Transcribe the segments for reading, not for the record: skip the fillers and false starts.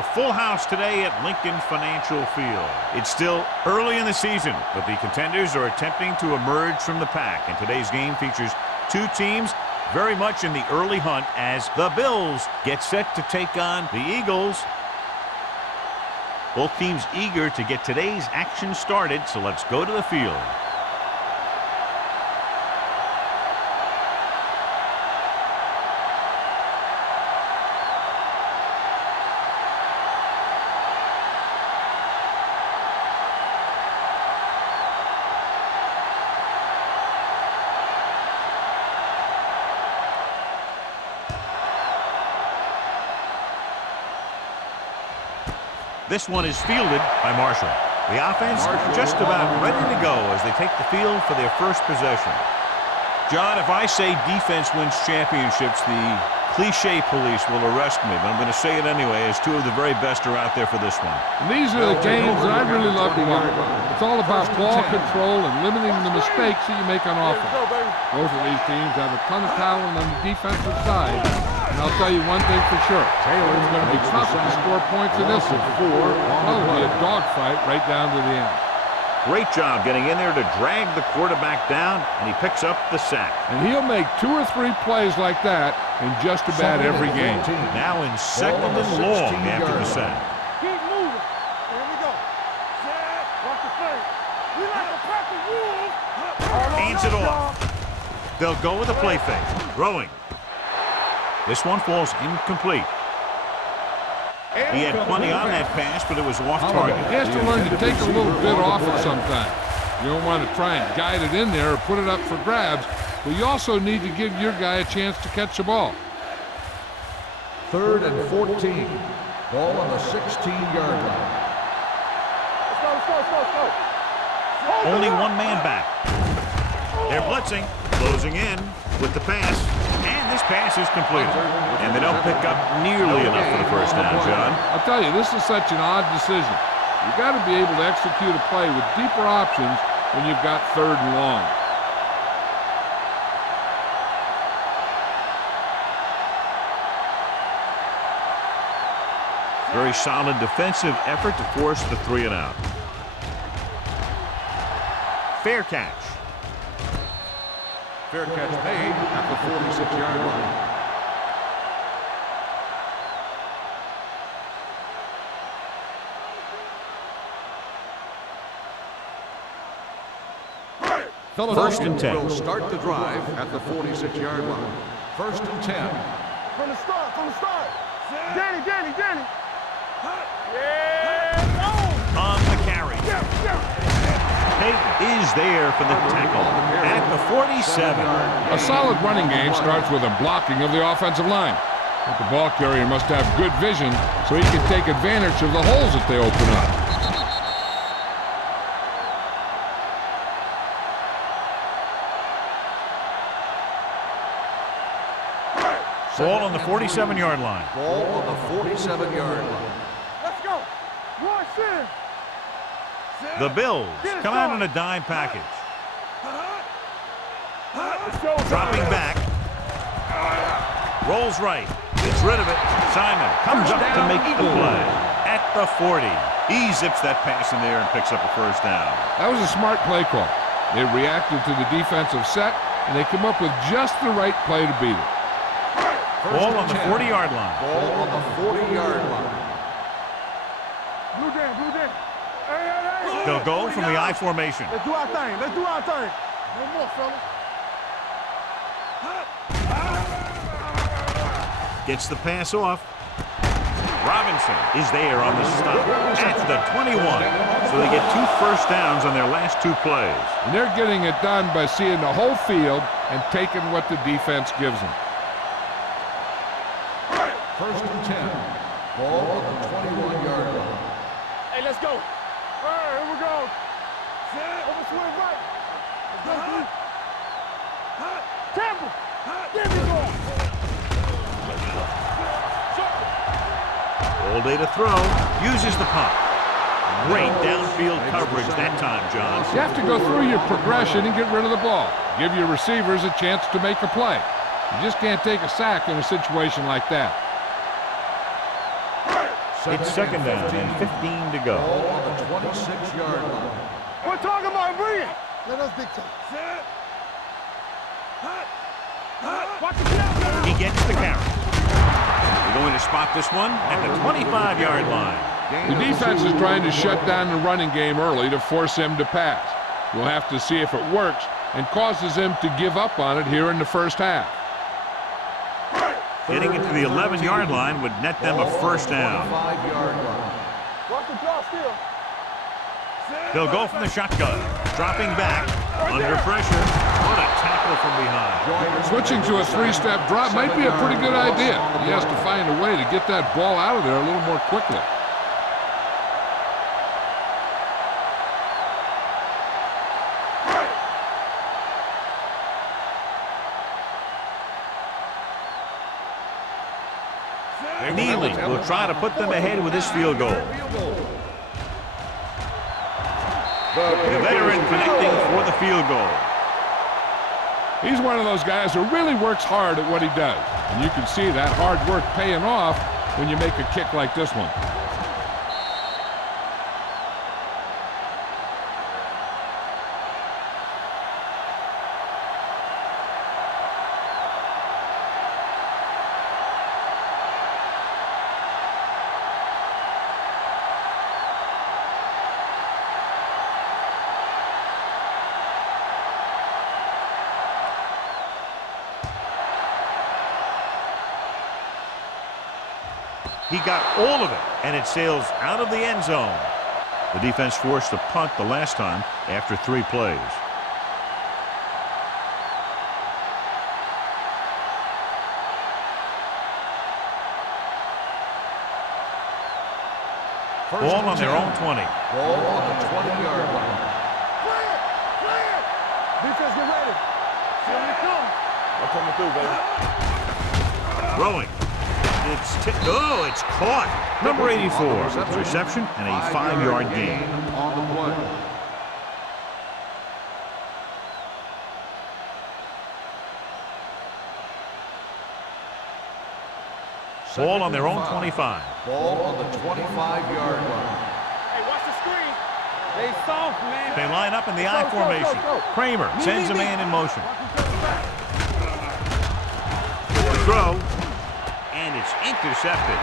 A full house today at Lincoln Financial Field. It's still early in the season, but the contenders are attempting to emerge from the pack. And today's game features two teams very much in the early hunt as the Bills get set to take on the Eagles. Both teams eager to get today's action started, so let's go to the field. This one is fielded by Marshall. The offense just about ready to go as they take the field for their first possession. John, if I say defense wins championships, the cliche police will arrest me, but I'm going to say it anyway as two of the very best are out there for this one. And these are the games that I really love to watch. It's all about ball control and limiting the mistakes that you make on offense. Both of these teams have a ton of talent on the defensive side. And I'll tell you one thing for sure. Taylor's going to be tough to score points in this one. Probably a dogfight right down to the end. Great job getting in there to drag the quarterback down, and he picks up the sack. And he'll make 2 or 3 plays like that in just about every game. Now in second and long after the sack. Keep moving. Here we go. Set. Watch the play. We like to practice rules. Hands it off. They'll go with a play fake. Throwing. This one falls incomplete. He had plenty on that pass, but it was off target. He has to learn to take a little bit off it sometimes. You don't want to try and guide it in there or put it up for grabs, but you also need to give your guy a chance to catch the ball. 3rd and 14. Ball on the 16-yard line. Let's go. Only one man back. They're blitzing, closing in with the pass, and this pass is completed. And they don't pick up nearly enough for the first down, John. I'll tell you, this is such an odd decision. You've got to be able to execute a play with deeper options when you've got 3rd and long. Very solid defensive effort to force the 3 and out. Fair catch. Fair catch made at the 46-yard line. First and 10. Will start the drive at the 46-yard line. 1st and 10. From the start. Danny. On the carry. Peyton is there for the tackle at the 47. A solid running game starts with a blocking of the offensive line. But the ball carrier must have good vision so he can take advantage of the holes that they open up. Ball on the 47-yard line. Ball on the 47-yard line. Let's go. Rush in. The Bills come out in a dime package. Dropping back. Rolls right. Gets rid of it. Simon comes up to make the play. At the 40. He zips that pass in there and picks up a first down. That was a smart play call. They reacted to the defensive set, and they came up with just the right play to beat it. Ball on the 40-yard line. Ball on the 40-yard line. Blue down. Hey. They'll go from the I formation. Let's do our thing. No more, fellas. Gets the pass off. Robinson is there on the stop at the 21. So they get 2 first downs on their last 2 plays. And they're getting it done by seeing the whole field and taking what the defense gives them. 1st and 10. Ball on the 21-yard line. Hey, let's go. All right, here we go. Over swing right. Let's go. Temple. There we go. All day to throw. Uses the pump. Great downfield coverage that time, John. You have to go through your progression and get rid of the ball. Give your receivers a chance to make a play. You just can't take a sack in a situation like that. It's second down and 15 to go. Ball on the 26-yard line. We're talking about bring it. Let us dictate. Set. Watch the down. He gets the carry. We're going to spot this one at the 25-yard line. The defense is trying to shut down the running game early to force him to pass. We'll have to see if it works and causes him to give up on it here in the first half. Getting it to the 11-yard line would net them a first down. 5-yard line. Watch the draw still. They'll go from the shotgun. Dropping back. Under pressure. What a tackle from behind. Switching to a three-step drop might be a pretty good idea. He has to find a way to get that ball out of there a little more quickly. Neely will try to put them ahead with this field goal. The veteran connecting for the field goal. He's one of those guys who really works hard at what he does. And you can see that hard work paying off when you make a kick like this one. He got all of it, and it sails out of the end zone. The defense forced a punt the last time after 3 plays. Ball on their own 20. Ball on the 20-yard line. Play it. Play it. Defense, get ready. Here we come. I'm coming through, baby. Throwing. It's caught. Number 84. It's reception and a 5-yard gain. On the play. Ball on their own 25. Ball on the 25-yard line. Hey, watch the screen. They soft, man. They line up in the I formation. Kramer sends a man in motion. Throw. And it's intercepted.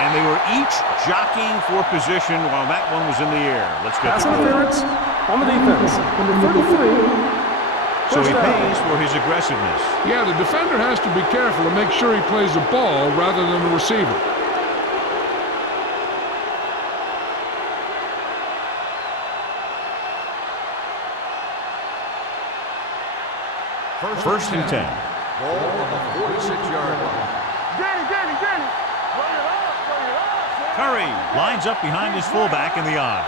And they were each jockeying for position while that one was in the air. Let's get Pass to it. interference on the defense. Number 33. So he First down. pays for his aggressiveness. Yeah, the defender has to be careful to make sure he plays the ball rather than the receiver. First and 10. Ball on the 46-yard line. Danny. Run it up. Curry lines up behind his fullback in the I.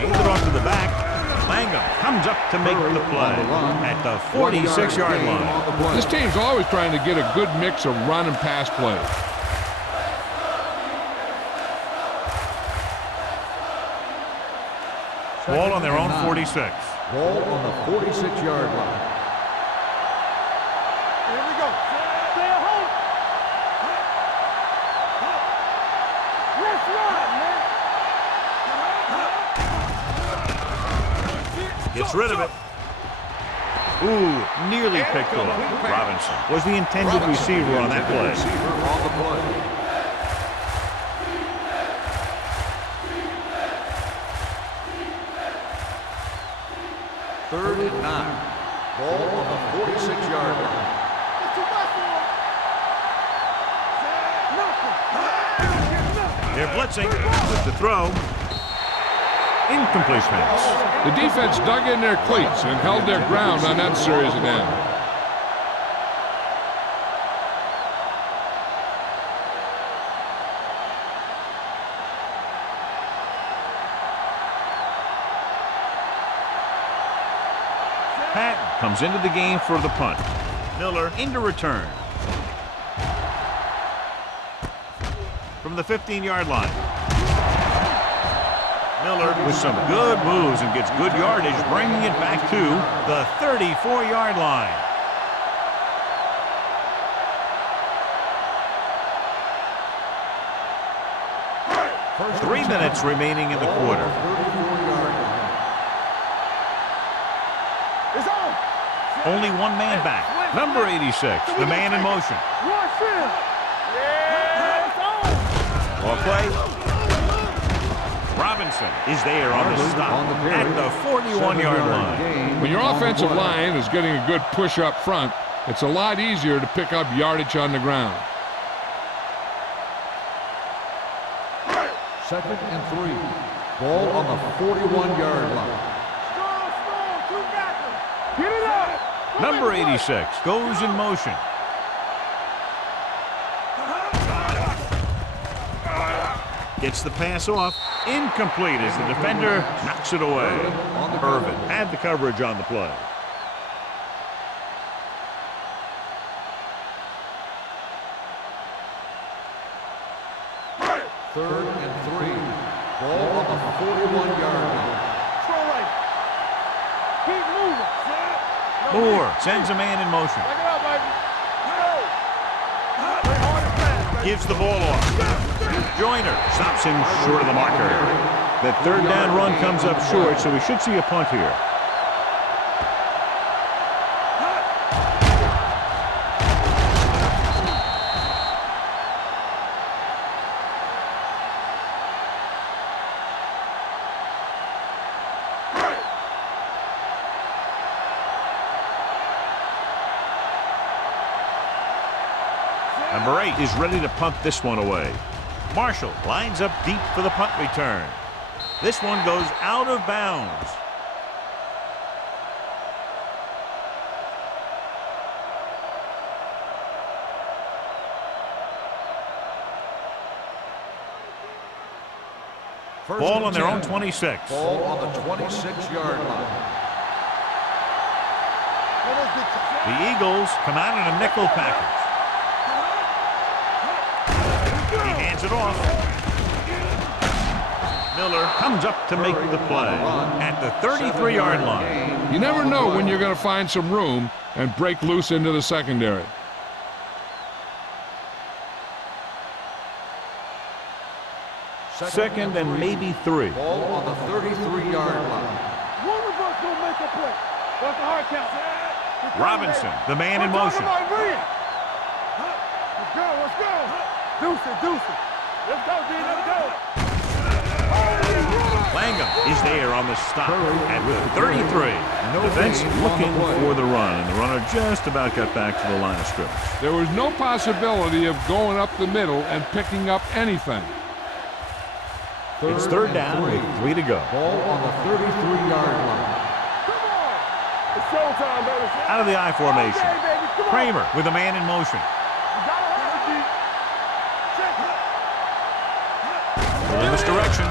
Hands it off to the back. Langham comes up to make the play at the 46-yard line. This team's always trying to get a good mix of run and pass plays. Ball on their own 46. Ball on the 46-yard line. Here we go. Stay at home. Let's run, man. Gets rid of it. Ooh, nearly picked off. Robinson was the intended receiver on that play. Receiver on the play. Third and 9. Ball on the 46-yard line. It's too much for him. They're blitzing with the throw. Incomplete pass. The defense dug in their cleats and held their ground on that series of downs. Patton comes into the game for the punt. Miller into return. From the 15-yard line. Miller with some good moves and gets good yardage, bringing it back to the 34-yard line. 3 minutes remaining in the quarter. It's on. Only one man back. Number 86, the man in motion. Rush in. Yeah, it's on. Ball play. Robinson is there on the stop at the 41-yard line. When your offensive line is getting a good push up front, it's a lot easier to pick up yardage on the ground. 2nd and 3. Ball on the 41-yard line. Strong. Two backers. Get it up. Number 86 goes in motion. Gets the pass off. Incomplete as the defender knocks it away. Irvin had the coverage on the play. Third and 3. Ball on the 41-yard line. Control right. Keep moving. Moore sends a man in motion. Back it up, baby. Play hard and fast, baby. Gives the ball off. Joyner stops him short of the marker. That third down run comes up short, so we should see a punt here. Number 8 is ready to punt this one away. Marshall lines up deep for the punt return. This one goes out of bounds. Ball on their own 26. Ball on the 26-yard line. The Eagles come out in a nickel package. He hands it off. Miller comes up to make the play at the 33-yard line. You never know when you're going to find some room and break loose into the secondary. Second and maybe 3. Ball on the 33-yard line. One of us will make a play. What's the hard count? Robinson, the man in motion. Let's go. Deuce it. Let's go, D. Let's go. Langham is there on the stop at the 33. Defense looking for the run, and the runner just about got back to the line of scrimmage. There was no possibility of going up the middle and picking up anything. It's third down with 3 to go. Ball on the 33-yard line. Come on. It's showtime, baby. Out of the I formation. Okay, baby. Come on. Kramer with a man in motion. You gotta have it, D. Check it. In this direction.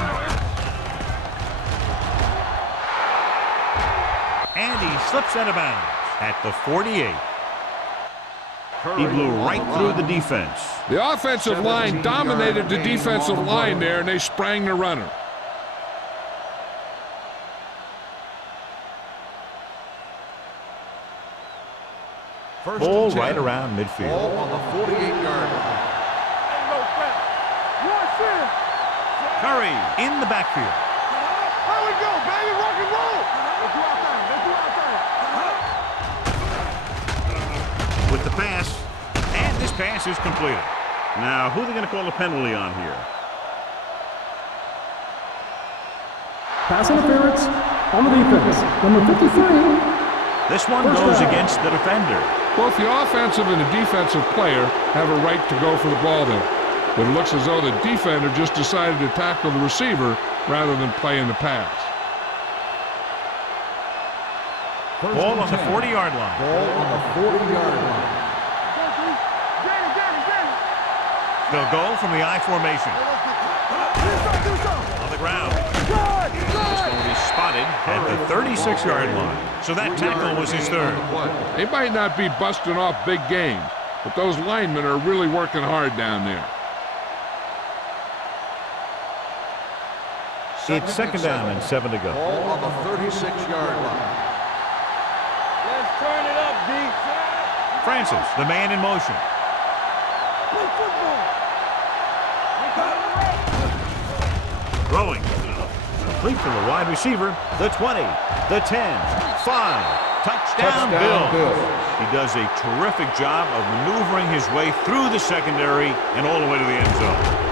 And he slips out of bounds at the 48. He blew right through the defense. The offensive line dominated the defensive line there, and they sprang the runner. Ball right around midfield. Ball on the 48-yard line. Ain't no foul. Rush in. Curry in the backfield. There we go, baby. Rock and roll. Let's do our thing. With the pass, and this pass is completed. Now, who are they going to call a penalty on here? Pass interference on the defense. Number 53. This one goes against the defender. Both the offensive and the defensive player have a right to go for the ball there. But it looks as though the defender just decided to tackle the receiver rather than playing the pass. Ball on the 40-yard line. Ball on the 40-yard line. They'll go from the I formation. On the ground. It's going to be spotted at the 36-yard line. So that tackle was his third. They might not be busting off big games, but those linemen are really working hard down there. It's second down and 7 to go. Ball on the 36-yard line. Let's turn it up, D. Francis, the man in motion. Play football. Throwing. Complete to the wide receiver. The 20, the 10, 5. Touchdown, Bills. He does a terrific job of maneuvering his way through the secondary and all the way to the end zone.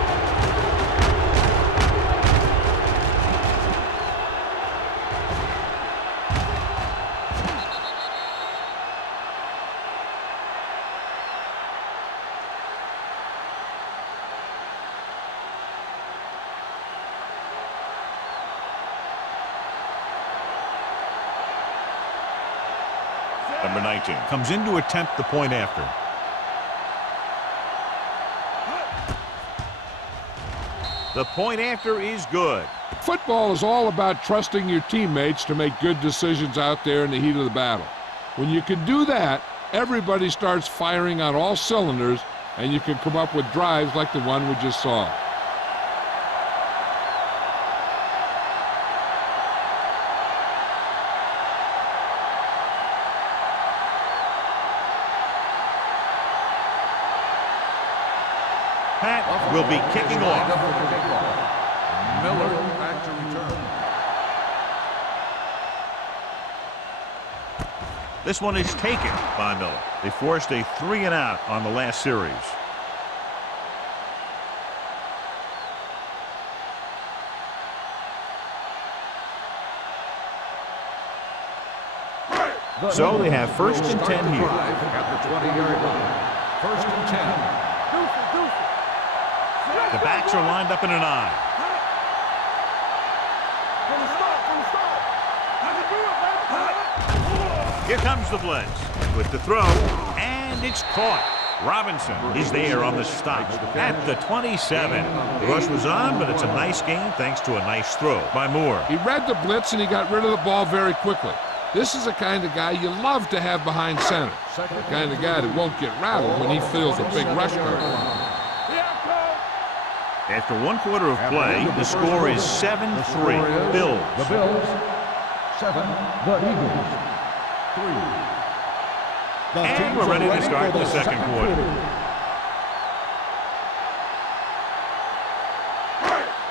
Number 19 comes in to attempt the point after. The point after is good. Football is all about trusting your teammates to make good decisions out there in the heat of the battle. When you can do that, everybody starts firing on all cylinders, and you can come up with drives like the one we just saw. Pat will be kicking off. Miller back to return. This one is taken by Miller. They forced a 3-and-out on the last series. So they have first and 10 here. At the 20-yard line. First and 10. The backs are lined up in an eye. Here comes the blitz with the throw, and it's caught. Robinson is there on the stop at the 27. The rush was on, but it's a nice gain thanks to a nice throw by Moore. He read the blitz and he got rid of the ball very quickly. This is the kind of guy you love to have behind center. The kind of guy that won't get rattled when he feels a big rush coming. After one quarter of play, the score is 7-3. Bills. The Bills. 7. The Eagles. 3. And we're ready to start the second quarter.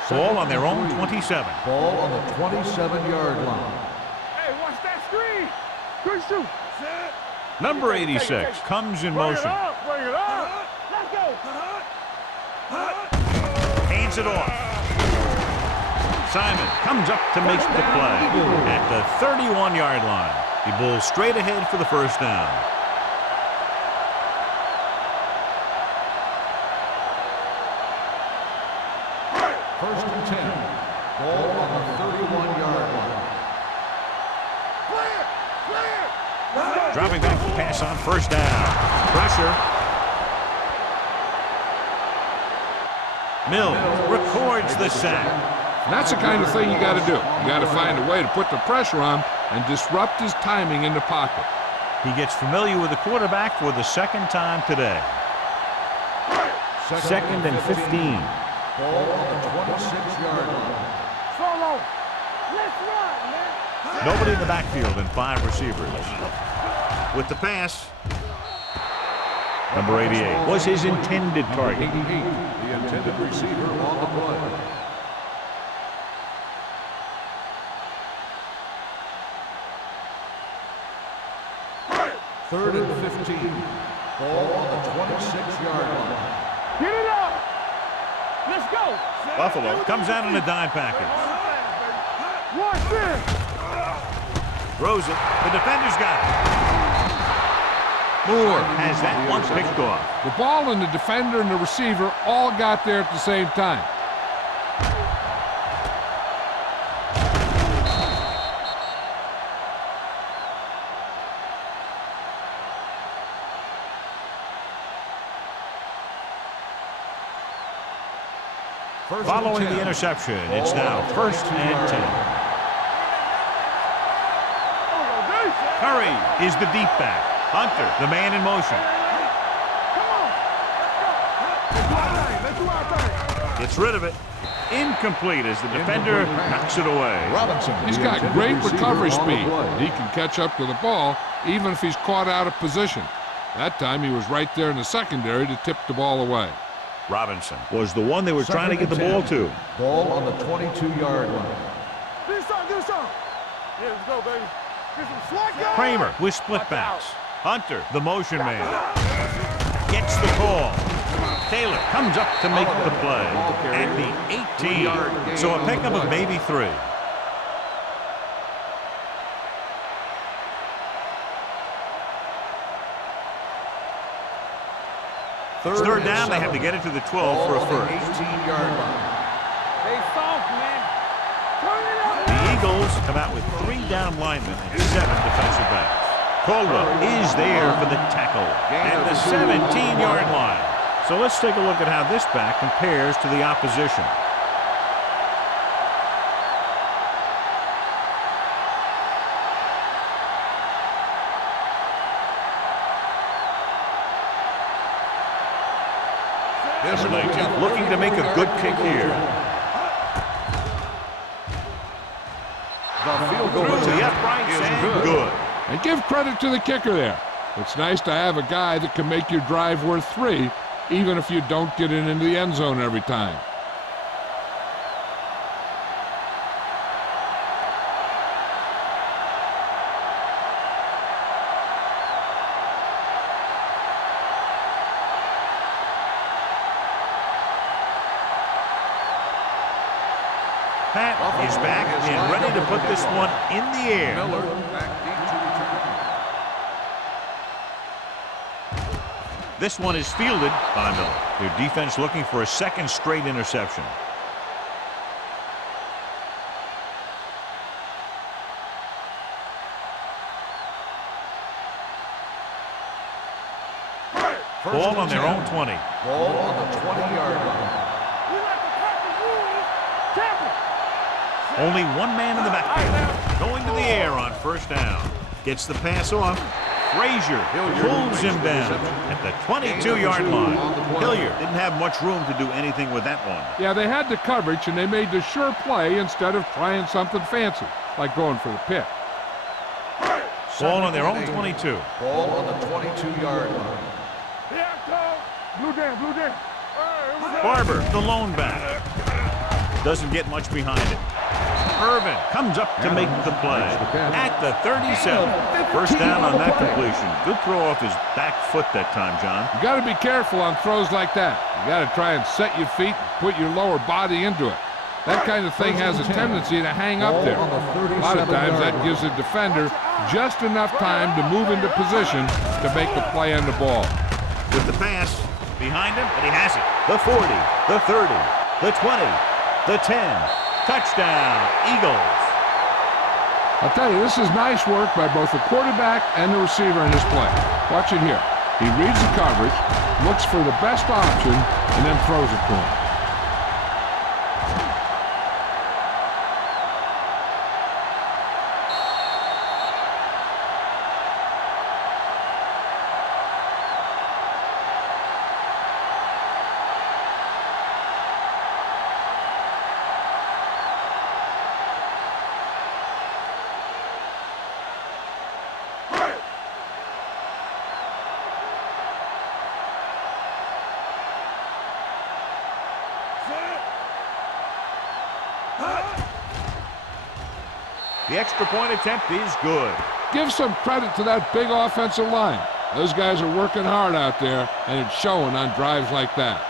Ball on their own 27. Ball on the 27-yard line. Hey, watch that screen. Good shoot. Number 86 comes in motion. Bring it up. Let's go. Hands it off. Simon comes up to make the play at the 31-yard line. He bowls straight ahead for the first down. First and 10. Ball on the 31-yard line. Dropping back to pass on first down. Pressure. Mills records the sack. And that's the kind of thing you got to do. You got to find a way to put the pressure on and disrupt his timing in the pocket. He gets familiar with the quarterback for the second time today. Second and 15. Ball on the 26-yard line. Solo. Let's run, man. Nobody in the backfield and 5 receivers. With the pass, number 88 was his intended target. 88, the intended receiver on the play. Third and 15. Ball on the 26-yard line. Get it up. Let's go. Buffalo comes out in a dime package. Watch this. Throws it. The defender's got it. Moore has that one picked off. The ball and the defender and the receiver all got there at the same time. Following the interception, it's now first and 10. Curry is the deep back. Hunter, the man in motion. Gets rid of it. Incomplete as the defender knocks it away. He's got great recovery speed. He can catch up to the ball even if he's caught out of position. That time he was right there in the secondary to tip the ball away. Robinson was the one they were trying to get the ball to. Ball on the 22-yard line. Do something, do something. Yeah, let's go, baby. Get some slack guys. Kramer with split backs. Hunter, the motion man, gets the call. Taylor comes up to make the play at the 18. So a pickup of maybe 3. Third down, they have to get it to the 12 for a first. 18-yard line. Hey, soft, man. Turn it up. The Eagles come out with 3 down linemen and 7 defensive backs. Caldwell is there for the tackle at the 17-yard line. So let's take a look at how this back compares to the opposition. Looking to make a good kick here. The field goal Through the attempt uprights is and good. good. And give credit to the kicker there. It's nice to have a guy that can make your drive worth 3, even if you don't get it into the end zone every time. Pat is back and ready to put this one in the air. Miller back deep to return. This one is fielded by Miller. Their defense looking for a second straight interception. Ball on their own 20. Ball on the 20-yard line. We like to crack the rules. Tackle. Only one man in the backfield. Going to the air on first down. Gets the pass off. Frazier pulls him down at the 22-yard line. Hilliard didn't have much room to do anything with that one. Yeah, they had the coverage, and they made the sure play instead of trying something fancy, like going for the pick. Ball on their own 22. Ball on the 22-yard line. Yeah, go. Blue down, blue down. Here we go. Barber, the lone back. Doesn't get much behind it. Irvin comes up to make the play at the 37. First down on that completion. Good throw off his back foot that time, John. You got to be careful on throws like that. You got to try and set your feet and put your lower body into it. That kind of thing has a tendency to hang up there. A lot of times that gives the defender just enough time to move into position to make the play on the ball. With the pass behind him, but he has it. The 40, the 30, the 20, the 10. Touchdown, Eagles. I'll tell you, this is nice work by both the quarterback and the receiver in this play. Watch it here. He reads the coverage, looks for the best option, and then throws it to him. The extra point attempt is good. Give some credit to that big offensive line. Those guys are working hard out there, and it's showing on drives like that.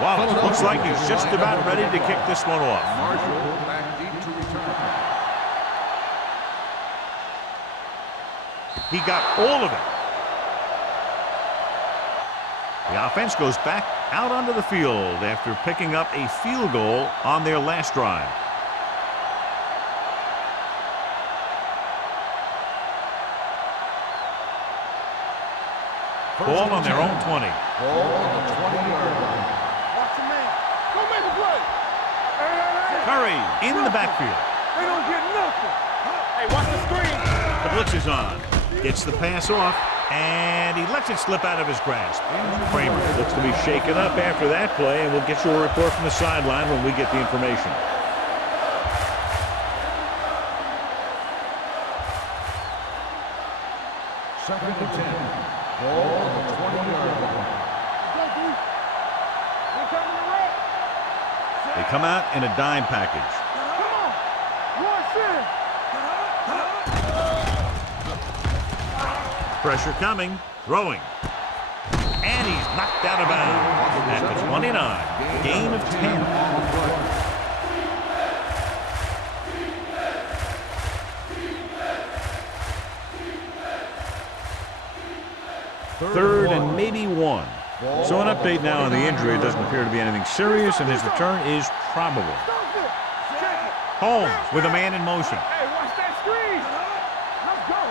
Wallace looks like he's just about ready to kick this one off. Marshall back deep to return. He got all of it. The offense goes back out onto the field after picking up a field goal on their last drive. Ball on their own 20. Ball on the 20-yard line. Watch your man. Go make a play. Hey. Curry in the backfield. They don't get nothing. Hey, watch the screen. The blitz is on. Gets the pass off, and he lets it slip out of his grasp. Kramer looks to be shaken up after that play, and we'll get you a report from the sideline when we get the information. Second and 10. Ball on the 20-yard line. They come out in a dime package. Pressure coming, throwing. And he's knocked out of bounds at the 29. Gain of 10. Third and maybe 1. So an update now on the injury. It doesn't appear to be anything serious, and his return is probable. Holmes with a man in motion. Hey, watch that screen. Let's go.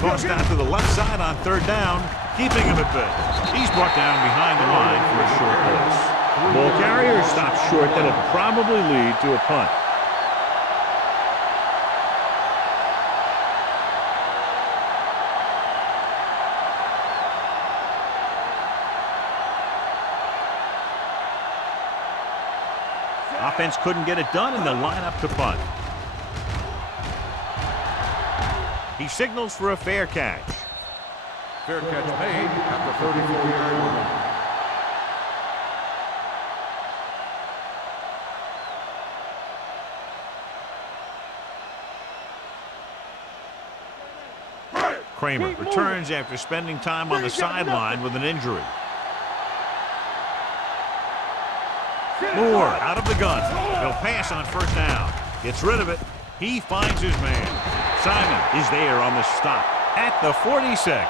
Tossed out to the left side on third down, keeping him at bay. He's brought down behind the line for a short loss. The ball carrier stops short. That'll probably lead to a punt. Offense couldn't get it done, and they'll line up to punt. He signals for a fair catch. Fair catch made at the 34-yard line. Kramer returns after spending time on the sideline with an injury. Moore out of the gun. He'll pass on first down. Gets rid of it. He finds his man. Simon is there on the stop at the 46.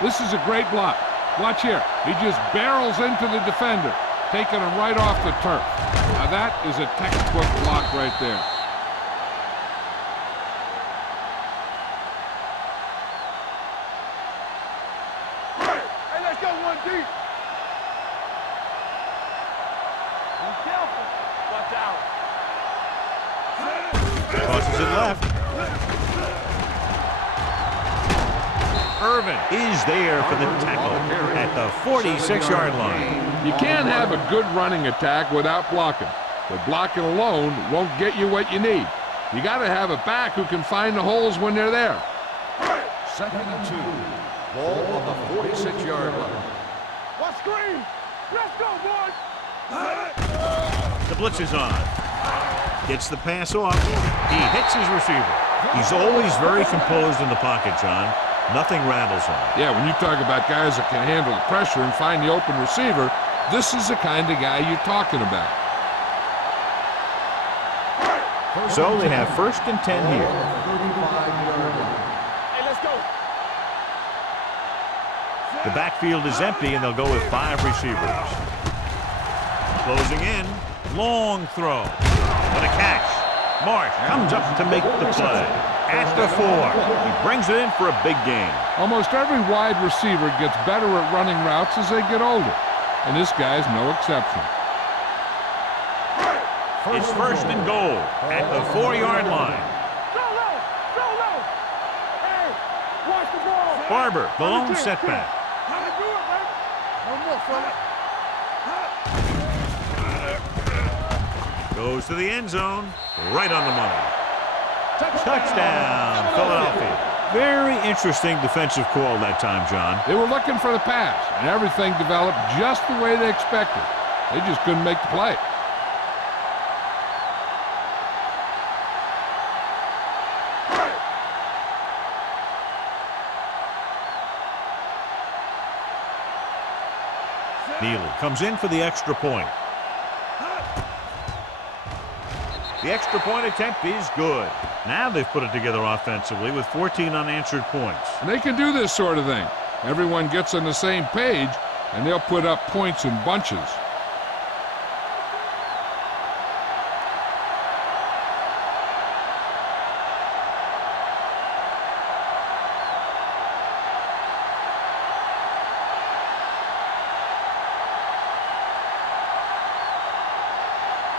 This is a great block. Watch here. He just barrels into the defender, taking him right off the turf. Now that is a textbook block right there. Hey, let's go one deep. Be careful. Watch out. Tosses it left. Irvin is there for the tackle at the 46-yard line. You can't have a good running attack without blocking. But blocking alone won't get you what you need. You got to have a back who can find the holes when they're there. Second and 2. Ball on the 46-yard line. What screen? Let's go, boys. The blitz is on. Gets the pass off. He hits his receiver. He's always very composed in the pocket, John. Nothing rattles him. Yeah, when you talk about guys that can handle the pressure and find the open receiver, this is the kind of guy you're talking about. So they have first and 10 here. Hey, let's go. The backfield is empty, and they'll go with 5 receivers. Closing in. Long throw. What a catch. Marsh comes up to make the play. At the 4. He brings it in for a big gain. Almost every wide receiver gets better at running routes as they get older, and this guy's no exception. It's first and goal at the 4-yard line. Go low. Go low. Hey, watch the ball. Barber, the lone setback. How to do it, man? One more, fella. Goes to the end zone. Right on the money. Touchdown, Philadelphia. Very interesting defensive call that time, John. They were looking for the pass, and everything developed just the way they expected. They just couldn't make the play. Neely comes in for the extra point. The extra point attempt is good. Now they've put it together offensively with 14 unanswered points. And they can do this sort of thing. Everyone gets on the same page, and they'll put up points in bunches.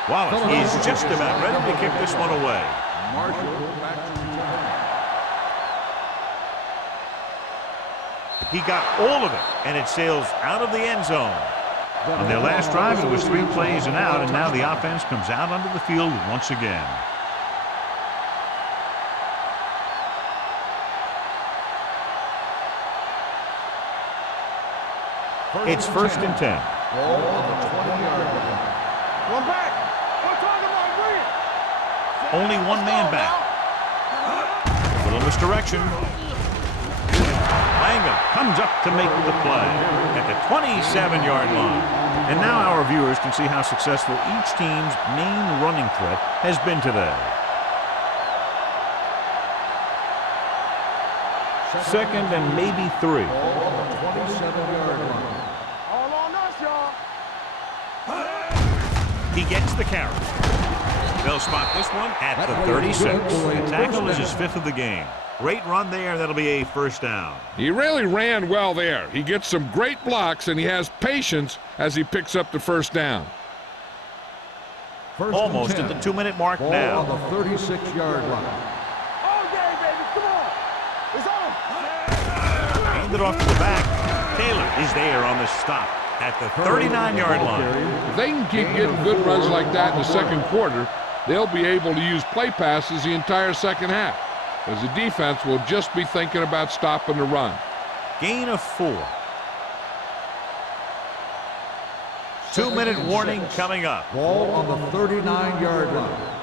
Wallace is just about ready to kick this one away. Marshall back to return. He got all of it, and it sails out of the end zone. On their last drive, it was 3 plays and out, and now the offense comes out onto the field once again. It's 1st and 10. Ball on the 20-yard line. One back. One target line. Bring it. Only one man back. Little misdirection. Langham comes up to make the play at the 27-yard line. And now our viewers can see how successful each team's main running threat has been today. 2nd and maybe 3. Ball on the 27-yard line. All on us, y'all. He gets the carry. They'll spot this one at the 36. The tackle is his 5th of the game. Great run there. That'll be a 1st down. He really ran well there. He gets some great blocks, and he has patience as he picks up the 1st down. Almost at the 2-minute mark Ball now. on the 36-yard line. All game, baby. Come on. It's on. Hand it off to the back. Taylor is there on the stop at the 39-yard line. If they can keep getting good runs like that in the 2nd quarter, they'll be able to use play passes the entire 2nd half, as the defense will just be thinking about stopping the run. Gain of 4. 2-minute warning coming up. Ball on the 39-yard line.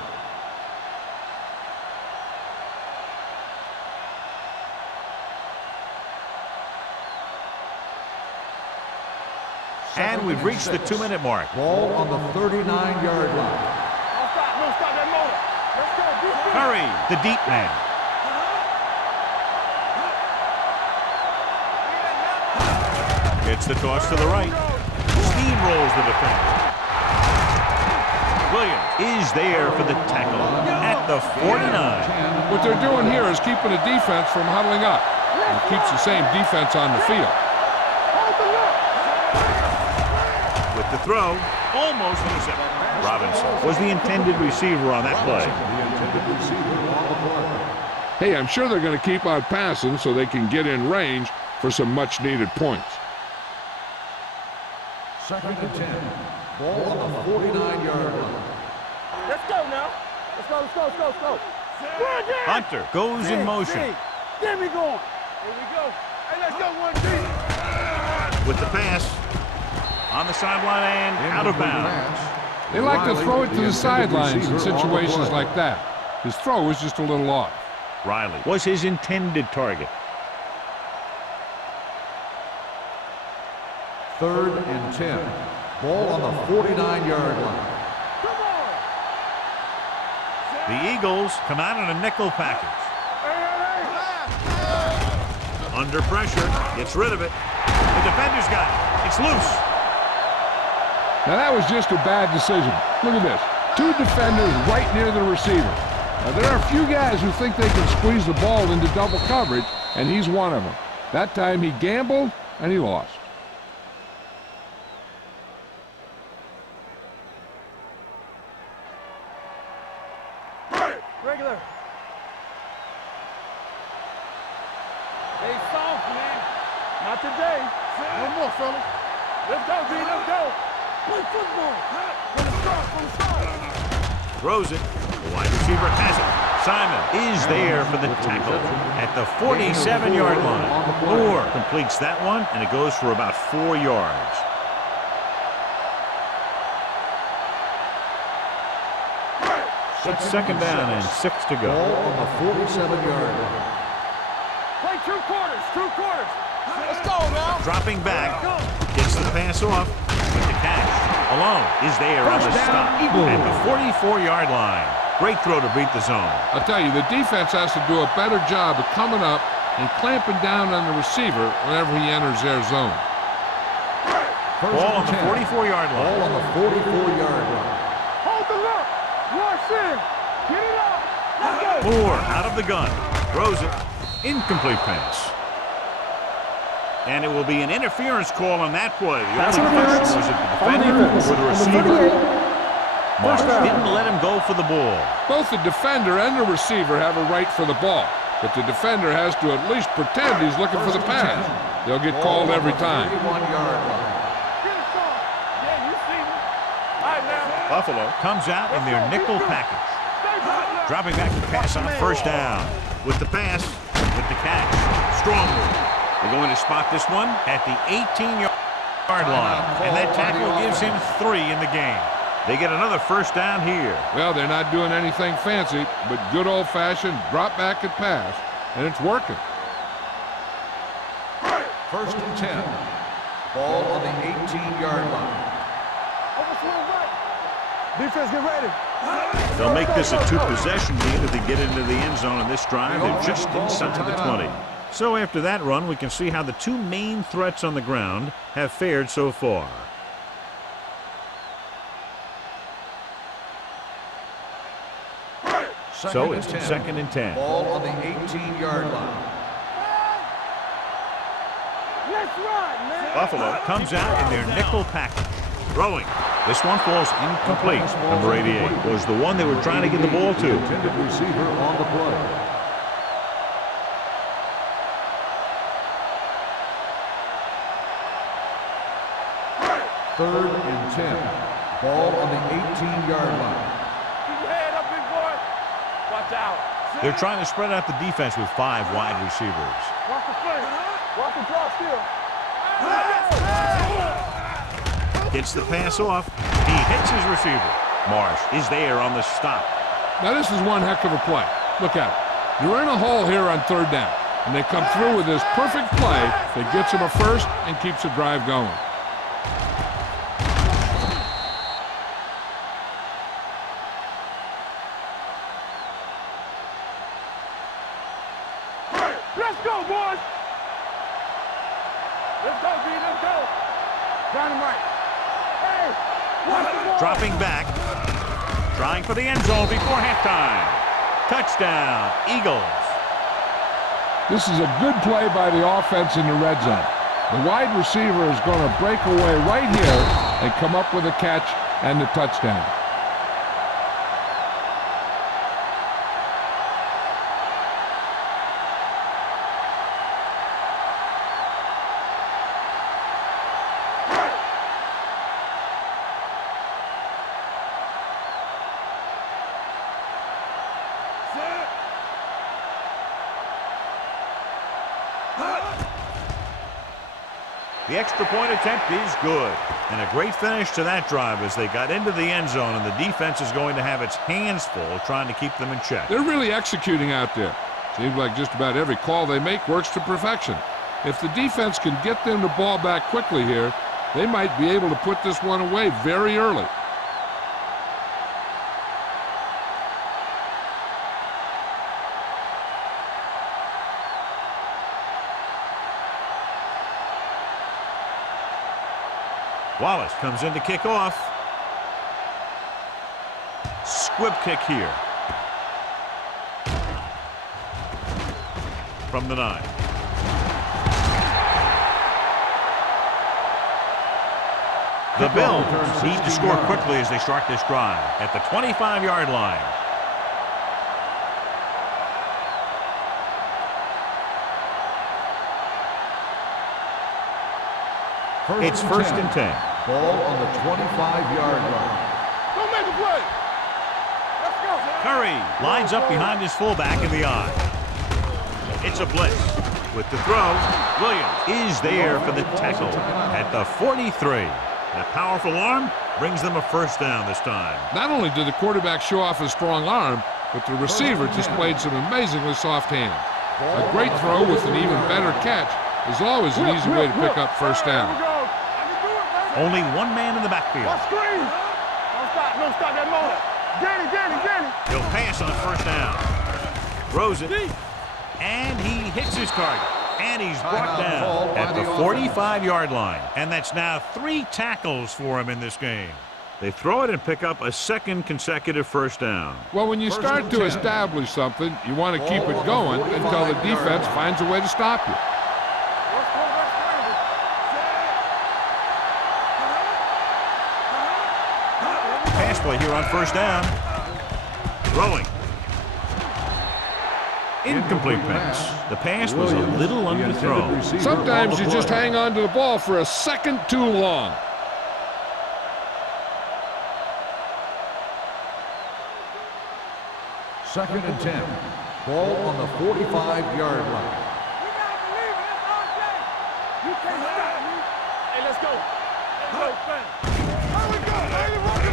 And we've reached the 2-minute mark. Ball on the 39-yard line. Don't stop. Don't stop that motor. Let's go. Defense. Curry, the deep man. Gets the toss to the right. Steamrolls the defense. Williams is there for the tackle at the 49. What they're doing here is keeping the defense from huddling up. It keeps the same defense on the field. Hold the look. With the throw, almost intercepted. Robinson was the intended receiver on that play. Hey, I'm sure they're going to keep on passing so they can get in range for some much-needed points. 2nd and 10. Ball on the 49-yard line. Let's go now. Let's go. Let's go. Let's go. Let's go. Good game. Hunter goes in motion. Get me going. Here we go. Hey, let's go. 1G. With the pass on the sideline and out of bounds. They like to throw it to the sidelines in situations like that. His throw was just a little off. Riley was his intended target. 3rd and 10. Ball on the 49-yard line. Come on. The Eagles come out in a nickel package. Under pressure, gets rid of it. The defender's got it. It's loose. Now that was just a bad decision. Look at this. 2 defenders right near the receiver. Now there are a few guys who think they can squeeze the ball into double coverage, and he's one of them. That time he gambled, and he lost. Regular. They soft, man. Not today. No more, fellas. Let's go, D. Let's go. Play football. From the start. From the start. Throws it. The wide receiver has it. Simon is there for the tackle at the 47-yard line. Moore completes that one, and it goes for about 4 yards. It's 2nd down and 6 to go. Ball on the 47-yard line. Play 2 quarters. 2 quarters. Let's go now. Dropping back, gets the pass off with the catch. Alone is there on the stop at the 44-yard line. Great throw to beat the zone. I'll tell you, the defense has to do a better job of coming up and clamping down on the receiver whenever he enters their zone. Ball on the 44-yard line. Ball on the 44-yard line. Hold the look. Rush in. Get it up. Let's go. Moore out of the gun. Throws it. Incomplete pass. And it will be an interference call on that play. The Pass only interference question was it the on the defender defense. or the Number receiver? 38. Marsh First down. didn't let him go for the ball. Both the defender and the receiver have a right for the ball, but the defender has to at least pretend he's looking for the pass. They'll get called every time. 31-yard line. Yeah, you see me. All right, now. Buffalo comes out in their nickel package. Dropping back to pass on first down. With the pass, with the catch. Strong move. They're going to spot this one at the 18-yard line. And that tackle gives him 3 in the game. They get another first down here. Well, they're not doing anything fancy, but good old-fashioned drop back and pass, and it's working. 1st and 10. Ball on the 18-yard line. Defense, get ready. They'll make this a 2-possession game if they get into the end zone on this drive. They're just inside the 20. So after that run, we can see how the 2 main threats on the ground have fared so far. So it's 2nd and 10. Ball on the 18-yard line. Let's run, man. Buffalo comes out in their nickel package. Throwing. This one falls incomplete. Number 88 was the one they were trying to get the ball to. Intended receiver on the play. Third and 10. Ball on the 18-yard line. Keep your head up, big boy. Watch out. They're trying to spread out the defense with 5 wide receivers. Watch the play. Watch the draw still. Gets the pass off. He hits his receiver. Marsh is there on the stop. Now, this is one heck of a play. Look at it. You're in a hole here on 3rd down, and they come through with this perfect play that gets them a first and keeps the drive going. Let's go, boys. Let's go, B. Let's go. Dynamite. Hey, watch the ball. Dropping back. Trying for the end zone before halftime. Touchdown, Eagles. This is a good play by the offense in the red zone. The wide receiver is going to break away right here and come up with a catch and the touchdown. The extra point attempt is good. And a great finish to that drive as they got into the end zone, and the defense is going to have its hands full trying to keep them in check. They're really executing out there. Seems like just about every call they make works to perfection. If the defense can get them the ball back quickly here, they might be able to put this one away very early. Wallace comes in to kick off. Squib kick here. From the 9. The Bills need to score quickly as they start this drive at the 25-yard line. It's 1st and 10. Ball on the 25-yard line. Don't make a play. Let's go. Curry lines up behind his fullback in the eye. It's a blitz. With the throw, Williams is there for the tackle at the 43. And a powerful arm brings them a first down this time. Not only did the quarterback show off his strong arm, but the receiver displayed some amazingly soft hands. A great throw with an even better catch is always an easy way to pick up first down. Only one man in the backfield. Screen. Don't stop that motor. Danny. He'll pass on first down. Throws it. And he hits his target. And he's brought down at the 45-yard line. And that's now 3 tackles for him in this game. They throw it and pick up a second consecutive first down. Well, when you start to establish something, you want to keep it going until the defense finds a way to stop you. Pass play here on first down. Throwing. Incomplete pass. The pass was a little underthrown. Sometimes you just hang on to the ball for a second too long. Second and 10. Ball on the 45-yard line. You can't stop me. Hey, let's go.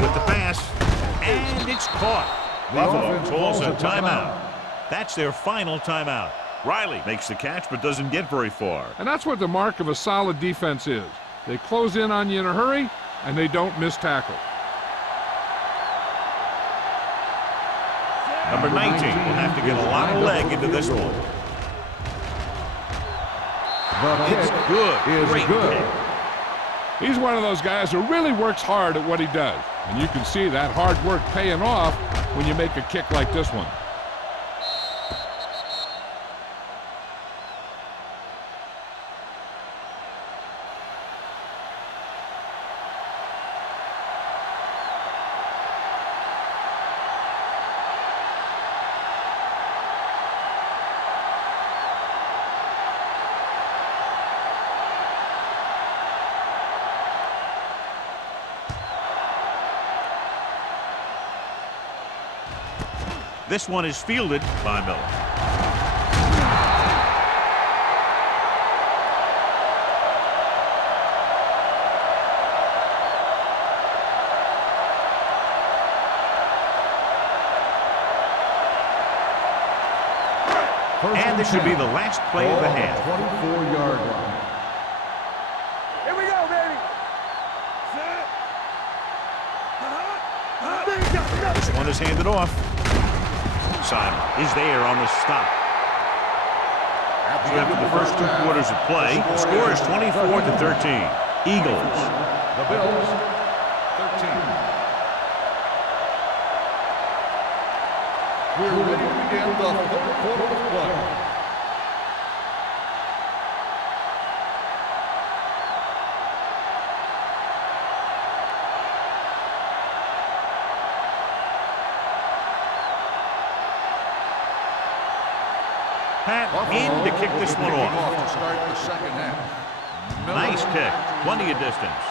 With the pass, and it's caught. Buffalo calls a timeout. That's their final timeout. Riley makes the catch but doesn't get very far. And that's what the mark of a solid defense is. They close in on you in a hurry, and they don't miss tackle. Number 19 will have to get a lot of leg into this one. It's good. Great kick. He's one of those guys who really works hard at what he does. And you can see that hard work paying off when you make a kick like this one. This one is fielded by Miller. And this should be the last play of the half. 24-yard line. Here we go, baby. This one is handed off. Simon is there on the stop. After the first 2 quarters of play, the score is 24-13. Eagles. The Bills, 13. We're ready to begin the third quarter of play. Pat in to kick this one off. To start the second half. Nice kick. Plenty of distance.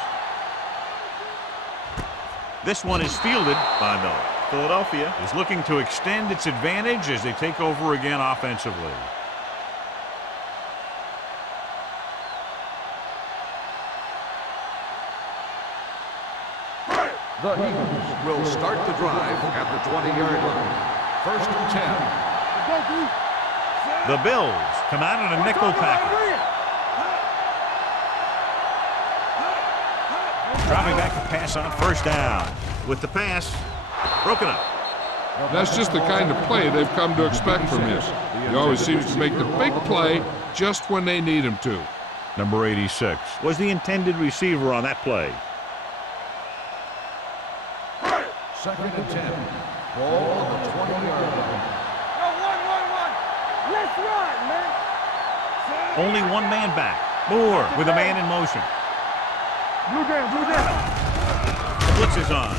This one is fielded by Miller. Philadelphia is looking to extend its advantage as they take over again offensively. The Eagles will start the drive at the 20-yard line. First and 10. The Bills come out in a nickel package. Dropping back to pass on first down. With the pass, broken up. That's just the kind of play they've come to expect from him. He always seems to make the big play just when they need him to. Number 86 was the intended receiver on that play. Second and 10. Ball on the 20-yard line. Let's run, man. Only one man back. Moore with a man in motion. Blue down, blue down. The blitz is on.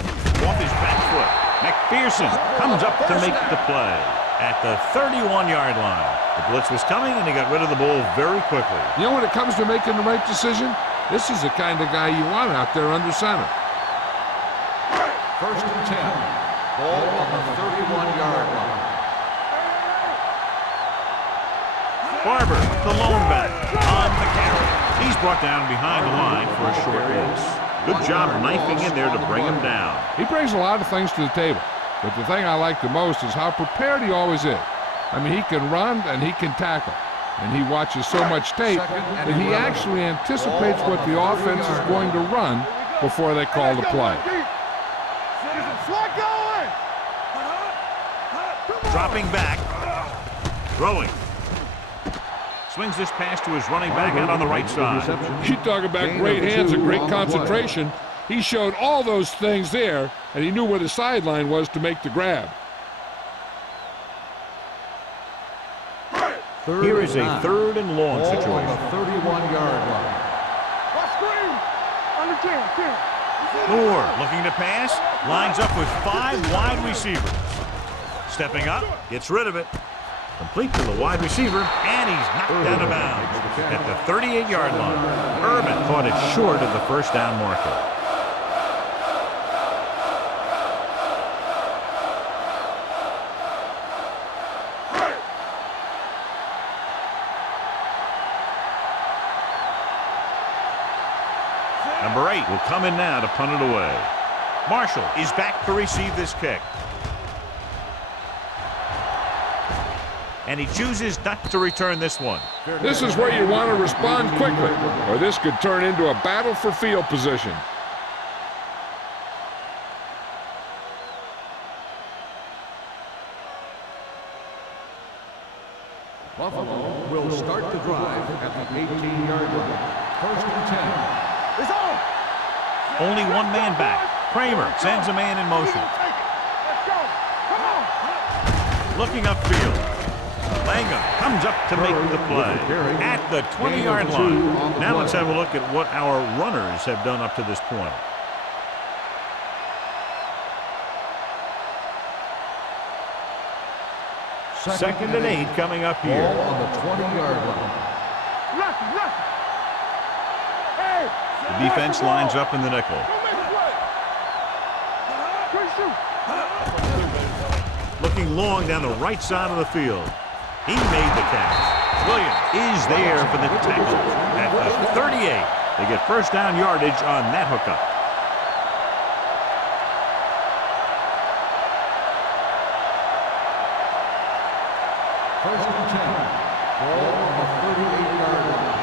Off his back foot. McPherson comes up to make the play at the 31-yard line. The blitz was coming, and he got rid of the ball very quickly. You know, when it comes to making the right decision, this is the kind of guy you want out there under center. First and 10. Ball on the 31-yard line. Barber, the lone back, on the carry. He's brought down behind the line for a short miss. Good job knifing in there to bring him down. He brings a lot of things to the table, but the thing I like the most is how prepared he always is. I mean, he can run and he can tackle, and he watches so much tape that he actually anticipates what the offense is going to run before they call the play. Dropping back, throwing. Swings this pass to his running back out on the right side. You talk about great hands and great concentration. He showed all those things there, and he knew where the sideline was to make the grab. Here is a third and long Ball situation. on the 31-yard line. Moore looking to pass, lines up with 5 wide receivers. Stepping up, gets rid of it. Complete to the wide receiver, and he's knocked out of bounds at the 38-yard line. Urban caught it short of the first down marker. Number 8 will come in now to punt it away. Marshall is back to receive this kick. And he chooses not to return this one. This is where you want to respond quickly, or this could turn into a battle for field position. Buffalo will start the drive at the 18-yard line. First and 10. It's on. Only one man back. Kramer sends a man in motion. Let's go. Come on. Looking upfield. Langham comes up to make the play at the 20-yard line. Now let's have a look at what our runners have done up to this point. Second and 8 coming up here. Ball on the 20-yard line. Lucky. Hey. The defense lines up in the nickel. Don't make a play. Quick shoot. Looking long down the right side of the field. He made the catch. Williams is there for the tackle at the 38. They get first down yardage on that hookup. First and 10. Ball on the 38-yard line.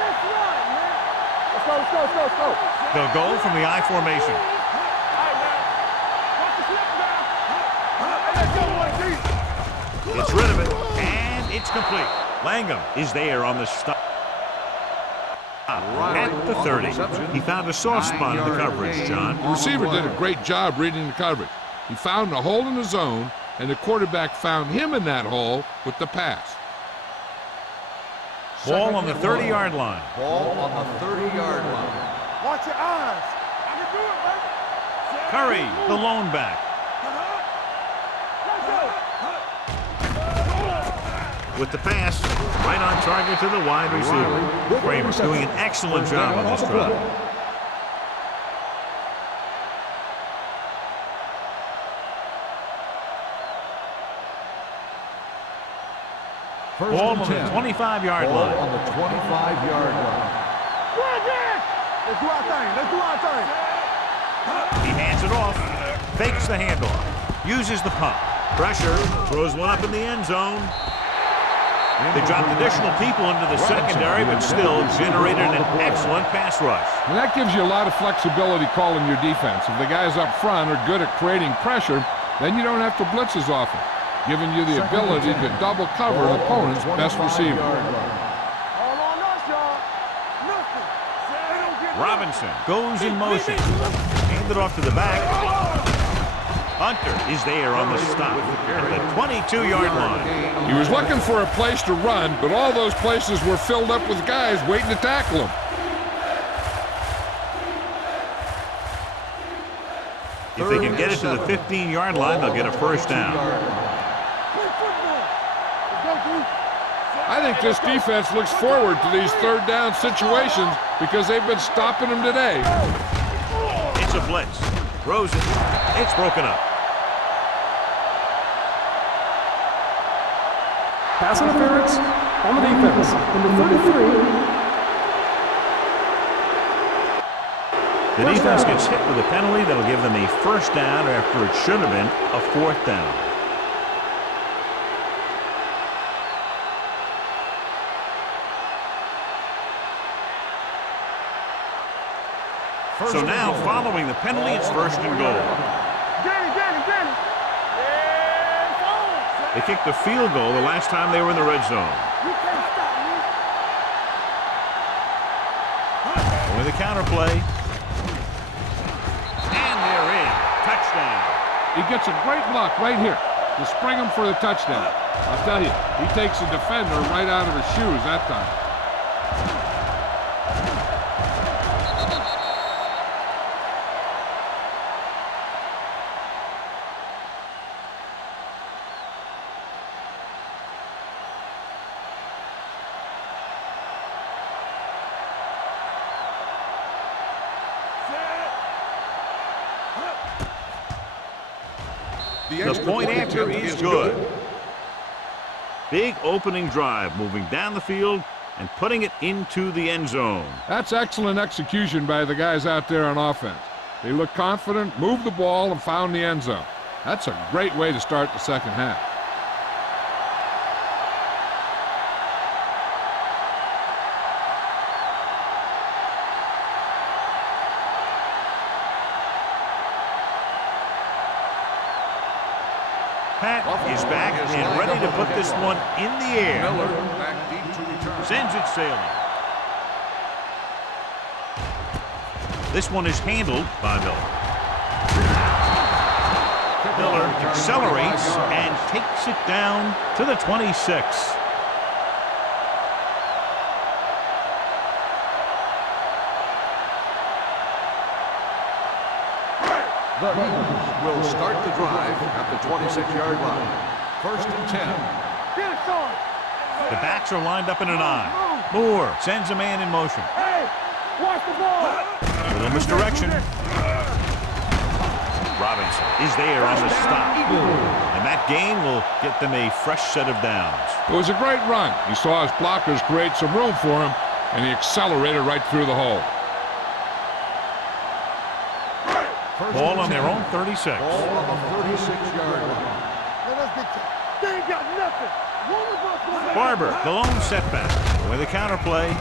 Let's run, man. Let's go. They'll go from the I formation. All right, man. Watch the slip now. Let's go, one deep. Gets rid of it, and it's complete. Langham is there on the stop. At the 30. He found a soft spot in the coverage, John. The receiver did a great job reading the coverage. He found a hole in the zone, and the quarterback found him in that hole with the pass. Ball on the 30-yard line. Ball on the 30-yard line. Watch your eyes. I can do it, baby. Curry, the lone back. Let's go. With the pass, right on target to the wide receiver. Kramer's doing an excellent job on this drive. Ball on the 25-yard Ball line. on the 25-yard line. Let's do our thing. He hands it off, fakes the handoff, uses the pump. Pressure, throws one up in the end zone. They dropped additional people into the secondary, but still generated an excellent pass rush. And that gives you a lot of flexibility calling your defense. If the guys up front are good at creating pressure, then you don't have to blitz as often, giving you the ability to double cover an opponent's best receiver. All on us, y'all. Nothing. They don't get Robinson goes in motion. Hand it off to the back. Hunter is there on the stop at the 22-yard line. He was looking for a place to run, but all those places were filled up with guys waiting to tackle him. If they can get it to the 15-yard line, they'll get a first down. play football. Let's go, dude. I think this defense looks forward to these third down situations because they've been stopping them today. It's a blitz. Throws it. It's broken up. Pass interference on the defense. Number 33. The defense gets hit with a penalty that'll give them a first down after it should have been a fourth down. So now, following the penalty, it's first and goal. Get it. Yeah, it's on. They kicked a field goal the last time they were in the red zone. You can't stop me. Only the counter play. And they're in. Touchdown. He gets a great block right here to spring him for the touchdown. I'll tell you, he takes the defender right out of his shoes that time. The point after is good. Big opening drive, moving down the field and putting it into the end zone. That's excellent execution by the guys out there on offense. They looked confident, moved the ball, and found the end zone. That's a great way to start the second half. Pat is back and ready to put this one in the air. Miller back deep to return. Sends it sailing. This one is handled by Miller. Miller accelerates and takes it down to the 26. The Eagles will start the drive at the 26-yard line. First and 10. Get it, son. The backs are lined up in an I. Moore sends a man in motion. Hey, watch the ball. A little misdirection. Robinson is there on the stop. And that gain will get them a fresh set of downs. It was a great run. He saw his blockers create some room for him, and he accelerated right through the hole. Ball on their own 36. Ball on the 36-yard line. They ain't got nothing. Barber, the lone setback. With a counterplay.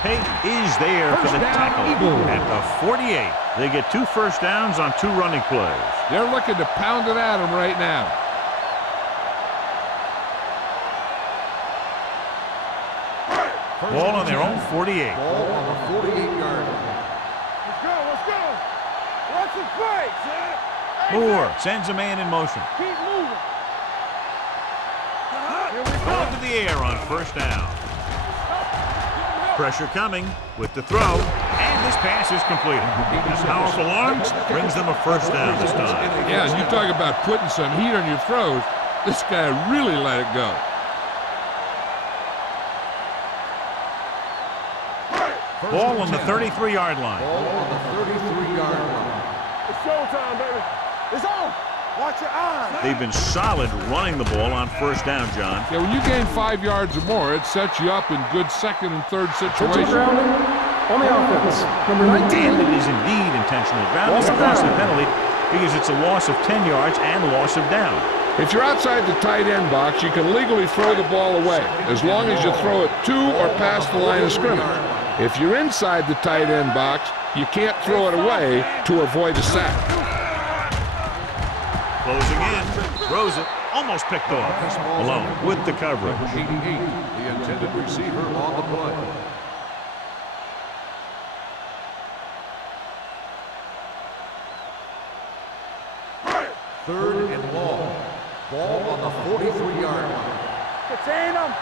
Pate is there for the tackle at the 48. They get 2 first downs on 2 running plays. They're looking to pound it at him right now. Ball on their own 48. Ball on the 48-yard line. Let's go. Watch the play. Moore sends a man in motion. Keep moving. Going to the air on first down. Pressure coming with the throw, and this pass is completed. His powerful arms brings them a first down this time. Yeah, and you talk about putting some heat on your throws. This guy really let it go. Ball on the 33-yard line. Ball on the 33-yard line. It's showtime, baby. It's on. Watch your eyes. They've been solid running the ball on first down, John. Yeah, when you gain 5 yards or more, it sets you up in good second and third Intentional situations. grounding on the offense. Number 19. And it is indeed intentional grounding Loss of across the down. penalty because it's a loss of 10 yards and loss of down. If you're outside the tight end box, you can legally throw the ball away, as long as you throw it to or past the line of scrimmage. If you're inside the tight end box, you can't throw it away to avoid a sack. Closing in, throws it, almost picked off. Alone with the coverage. 88, the intended receiver on the play. Third and long. Ball on the 43-yard line. Contain them.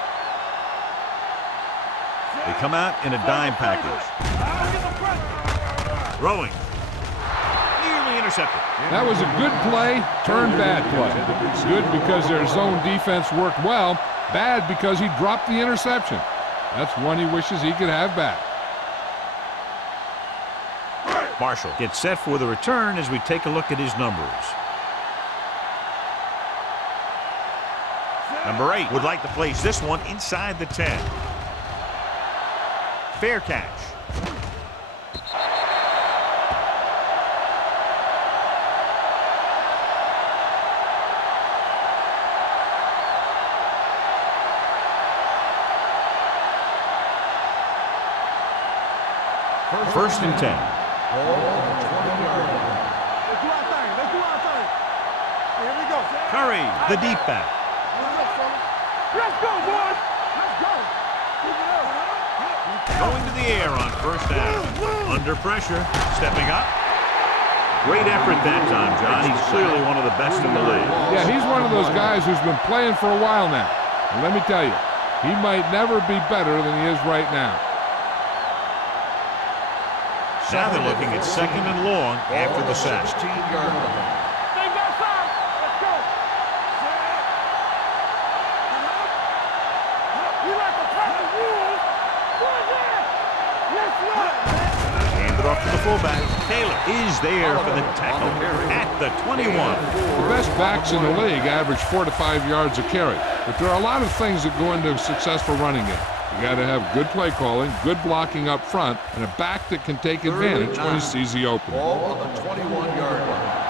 They come out in a dime package. Throwing. Nearly intercepted. That was a good play, turned bad play. Good because their zone defense worked well, bad because he dropped the interception. That's one he wishes he could have back. Marshall gets set for the return as we take a look at his numbers. Number 8 would like to place this one inside the 10. Fair catch. First and 10. Ball on the 20-yard line. Let's do our thing. Here we go. Curry, the deep back. Let's go, boys. Let's go. Keep it up. Going to the air on first down. Under pressure, stepping up. Great effort that time, John. He's clearly one of the best in the league. Yeah, he's one of those guys who's been playing for a while now. And let me tell you, he might never be better than he is right now. Now they're looking at second and long after the sack. 16-yard line. Stay outside. Let's go. We like the perfect rules. Go ahead. Let's run. Hand it off to the fullback. Taylor is there for the tackle at the 21. The best backs in the league average 4 to 5 yards a carry. But there are a lot of things that go into a successful running game. You got to have good play calling, good blocking up front, and a back that can take advantage when he sees the opening. Ball on the 21-yard line.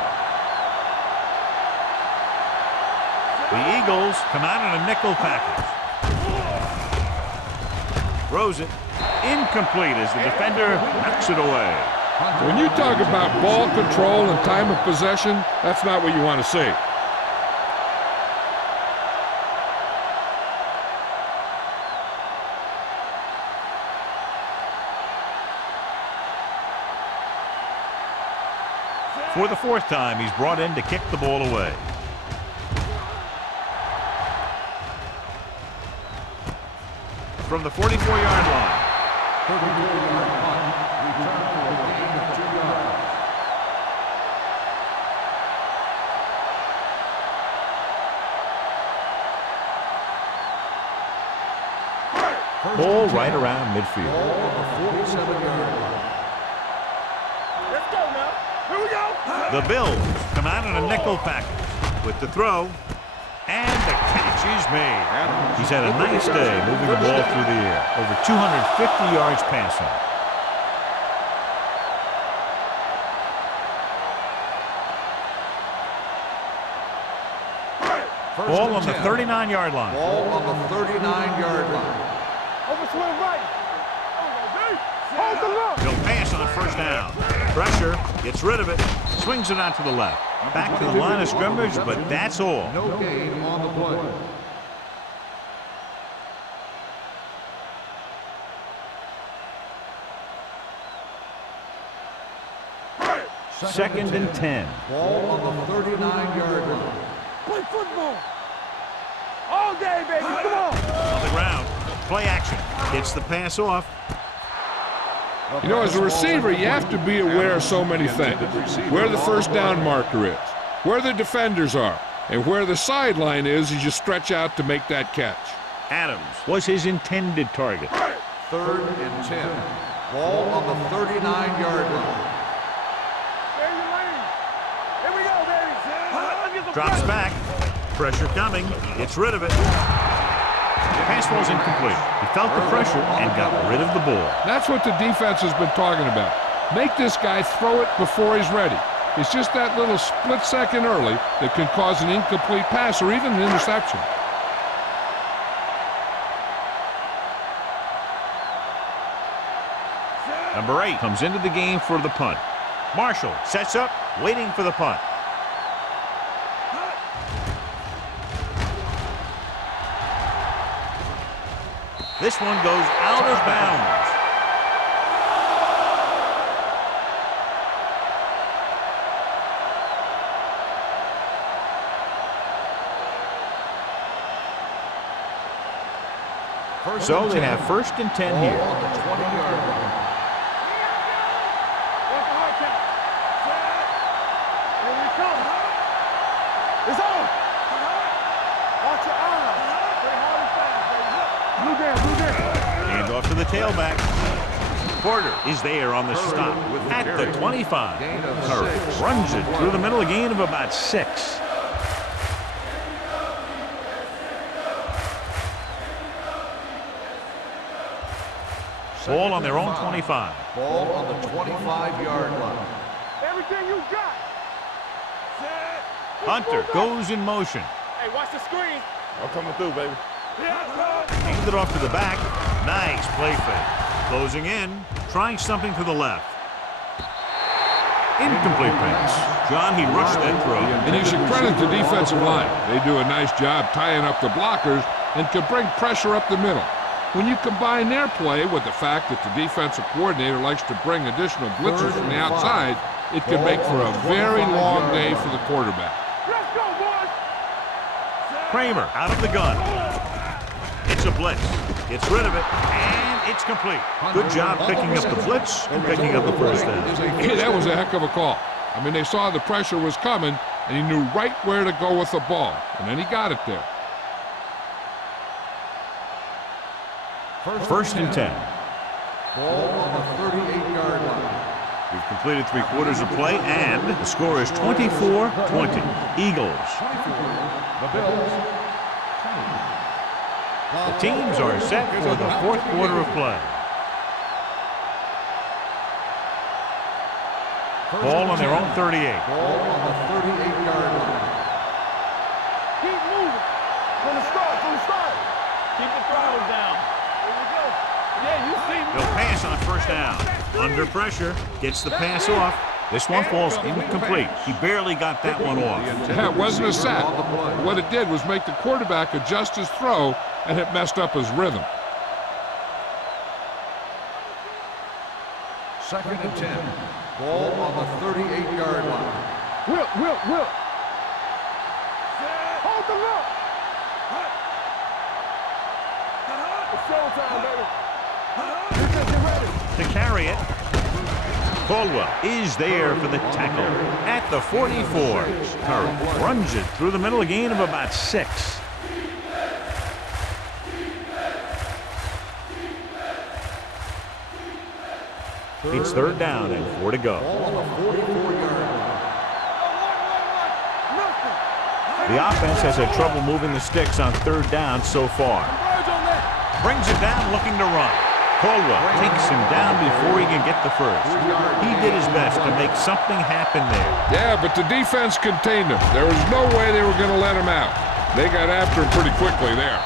The Eagles come out in a nickel package. Throws it. Incomplete as the defender knocks it away. When you talk about ball control and time of possession, that's not what you want to see. For the 4th time, he's brought in to kick the ball away. From the 44-yard line. 34-yard punt. Return for a gain of 2 yards. Ball right around midfield. Ball on the 47-yard line. Let's go now. Here we go. The Bills come out in a nickel package with the throw, and the catch is made. He's had a nice day moving the ball through the air. Over 250 yards passing. Ball on the 39-yard line. Ball on the 39-yard line. Over swing right. Hold the look. He'll pass on 1st down. Pressure, gets rid of it, swings it out to the left. Back to the line of scrimmage, but that's all. No gain on the play. Second and 10. Ball on the 39-yard line. Play football. All day, baby. Come on. On the ground, play action. Gets the pass off. You know, as a receiver, you have to be aware of so many things. Where the 1st down marker is, where the defenders are, and where the sideline is as you stretch out to make that catch. Adams was his intended target. 3rd and 10. Ball on the 39-yard line. Here we go, baby. Drops back. Pressure coming. Gets rid of it. Pass ball's incomplete. He felt the pressure and got rid of the ball. That's what the defense has been talking about. Make this guy throw it before he's ready. It's just that little split second early that can cause an incomplete pass or even an interception. Number 8 comes into the game for the punt. Marshall sets up, waiting for the punt. This one goes out of bounds. So they have 1st and 10 here. Ball on the 20-yard line. What's the hard count? Here we come. It's on. Watch your eyes. Play hard and fast, baby. Blue down, blue down. Hand off to the tailback. Porter is there on the stop at the 25. Curry runs it through the middle, a gain of about 6. Ball on their own 25. Ball on the 25-yard line. Everything you got. Hunter goes in motion. Hey, watch the screen. I'm coming through, baby. Hands it off to the back. Nice play fake. Closing in. Trying something to the left. Incomplete pass. John, he rushed that throw. And you should credit the defensive line. They do a nice job tying up the blockers and can bring pressure up the middle. When you combine their play with the fact that the defensive coordinator likes to bring additional blitzers from the outside, it can make for a very long day for the quarterback. Let's go, boys. Kramer out of the gun. It's a blitz. Gets rid of it, and it's complete. Good job picking up the blitz and picking up the 1st down. Hey, that was a heck of a call. I mean, they saw the pressure was coming, and he knew right where to go with the ball, and then he got it there. 1st and 10. Ball on the 38-yard line. We've completed 3 quarters of play, and the score is 24-20. Eagles. The Bills. The teams are set for the 4th quarter of play. Ball on their own 38. Ball on the 38-yard line. Keep moving. From the start, Keep the throttle down. Here we go. Yeah, you see me. They'll pass on 1st down. Under pressure, gets the pass off. This one falls incomplete. He barely got that one off. Yeah, it wasn't a sack. What it did was make the quarterback adjust his throw, and it messed up his rhythm. 2nd and 10. Ball on the 38-yard line. Whip. Hold the look. It's showtime, baby. Get ready. To carry it, Caldwell is there for the tackle at the 44. Curry runs it through the middle, a gain of about 6. It's 3rd down and 4 to go. Ball on the 44-yard line. The offense has had trouble moving the sticks on 3rd down so far. Brings it down, looking to run. Caldwell takes him down before he can get the first. He did his best to make something happen there. Yeah, but the defense contained him. There was no way they were going to let him out. They got after him pretty quickly there.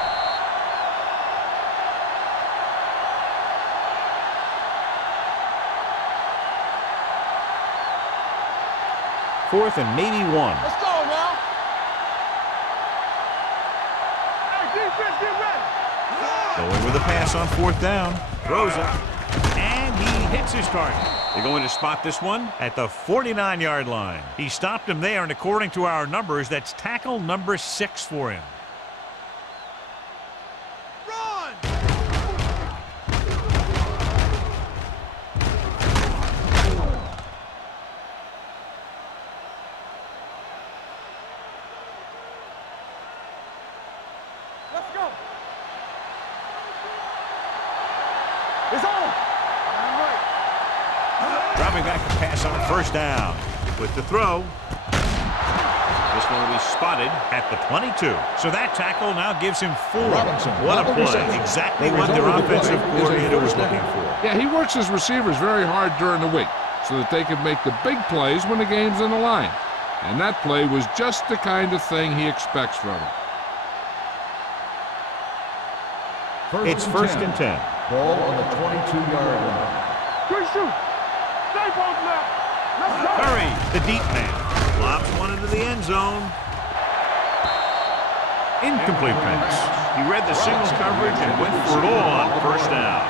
Fourth and maybe 1. Let's go now. Hey, defense, get ready. Going with a pass on 4th down. Throws it. And he hits his target. They're going to spot this one at the 49-yard line. He stopped him there, and according to our numbers, that's tackle number 6 for him. Run! Let's go. It's on. All right. Dropping back to pass on 1st down. With the throw. This one will be spotted at the 22. So that tackle now gives him 4. What a play. Exactly what their offensive coordinator was looking for. Yeah, he works his receivers very hard during the week so that they can make the big plays when the game's on the line. And that play was just the kind of thing he expects from him. It's 1st and 10. Ball on the 22-yard line. Good shoot. Stay both left. Let's go. Curry, the deep man, lobs one into the end zone. Incomplete pass. He read the single coverage and went for it all on 1st down.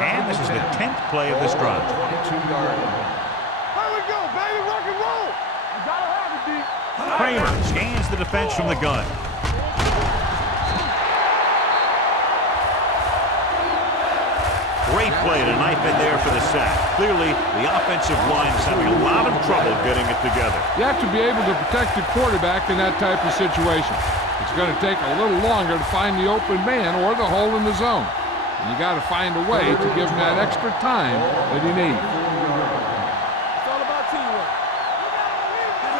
And this is the 10th play of this drive. 22-yard line. Here we go, baby. Rock and roll. You gotta have it, D. Kramer scans the defense from the gun. Great play to knife in there for the sack. Clearly, the offensive line is having a lot of trouble getting it together. You have to be able to protect your quarterback in that type of situation. It's going to take a little longer to find the open man or the hole in the zone. And you got to find a way to give him that extra time that he needs. It's all about teamwork.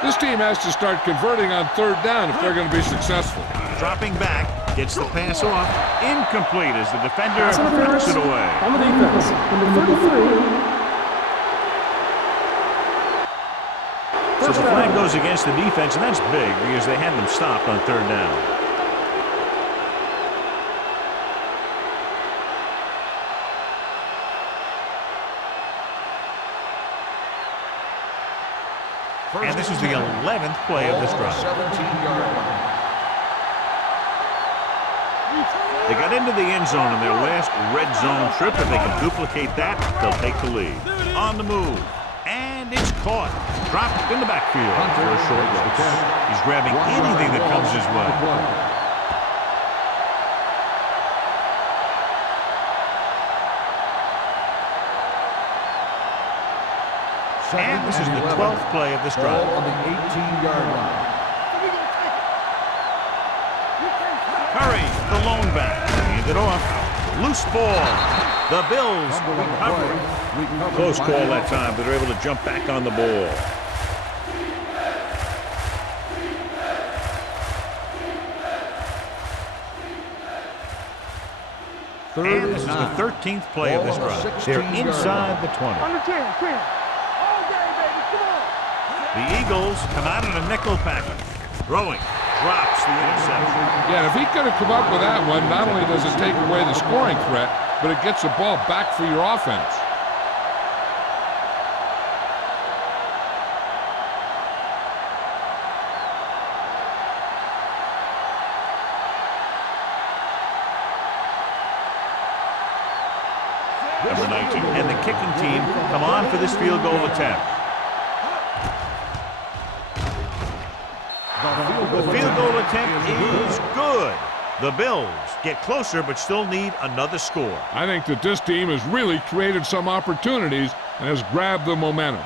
This team has to start converting on 3rd down if they're going to be successful. Dropping back, gets the pass off. Incomplete as the defender Pass interference knocks it away. on the defense. Number 33. So the flag goes against the defense, and that's big because they had them stopped on 3rd down. And this is the 11th play of this drive. 17-yard line. They got into the end zone in their last red zone trip. If they can duplicate that, they'll take the lead. On the move. And it's caught. Dropped in the backfield for a short loss. He's grabbing anything that comes his way. And this is the 12th play of this drive. Ball on the 18-yard line. Murray, the lone back. Hand it off. Loose ball. The Bills recover. Close call that time, but they're able to jump back on the ball. And this is the 13th play of this drive. They're inside the 20. On the 10, 10. All day, baby, come on. The Eagles come out in a nickel package. Throwing. Drops the interception. Yeah, if he could have come up with that one, not only does it take away the scoring threat, but it gets the ball back for your offense. Number 19. And the kicking team come on for this field goal attempt. The field goal attempt is good. The Bills get closer but still need another score. I think that this team has really created some opportunities and has grabbed the momentum.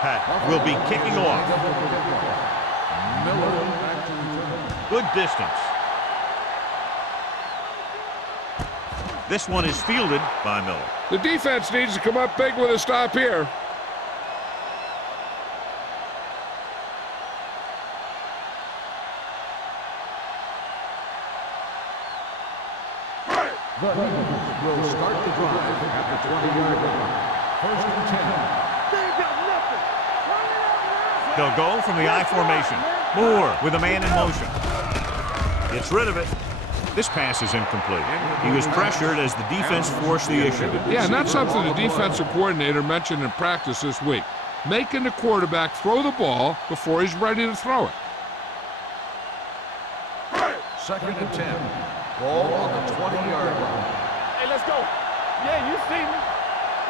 Pat will be kicking off. Good distance. This one is fielded by Miller. The defense needs to come up big with a stop here. The Eagles will start the drive at the 20-yard line. First and 10. They ain't got nothing. Run it out now. They'll go from the I formation. Moore with a man in motion. Gets rid of it. This pass is incomplete. He was pressured as the defense forced the issue. Yeah, and that's something the defensive coordinator mentioned in practice this week. Making the quarterback throw the ball before he's ready to throw it. Second and 10. Ball on the 20-yard line. Hey, let's go. Yeah, you see me.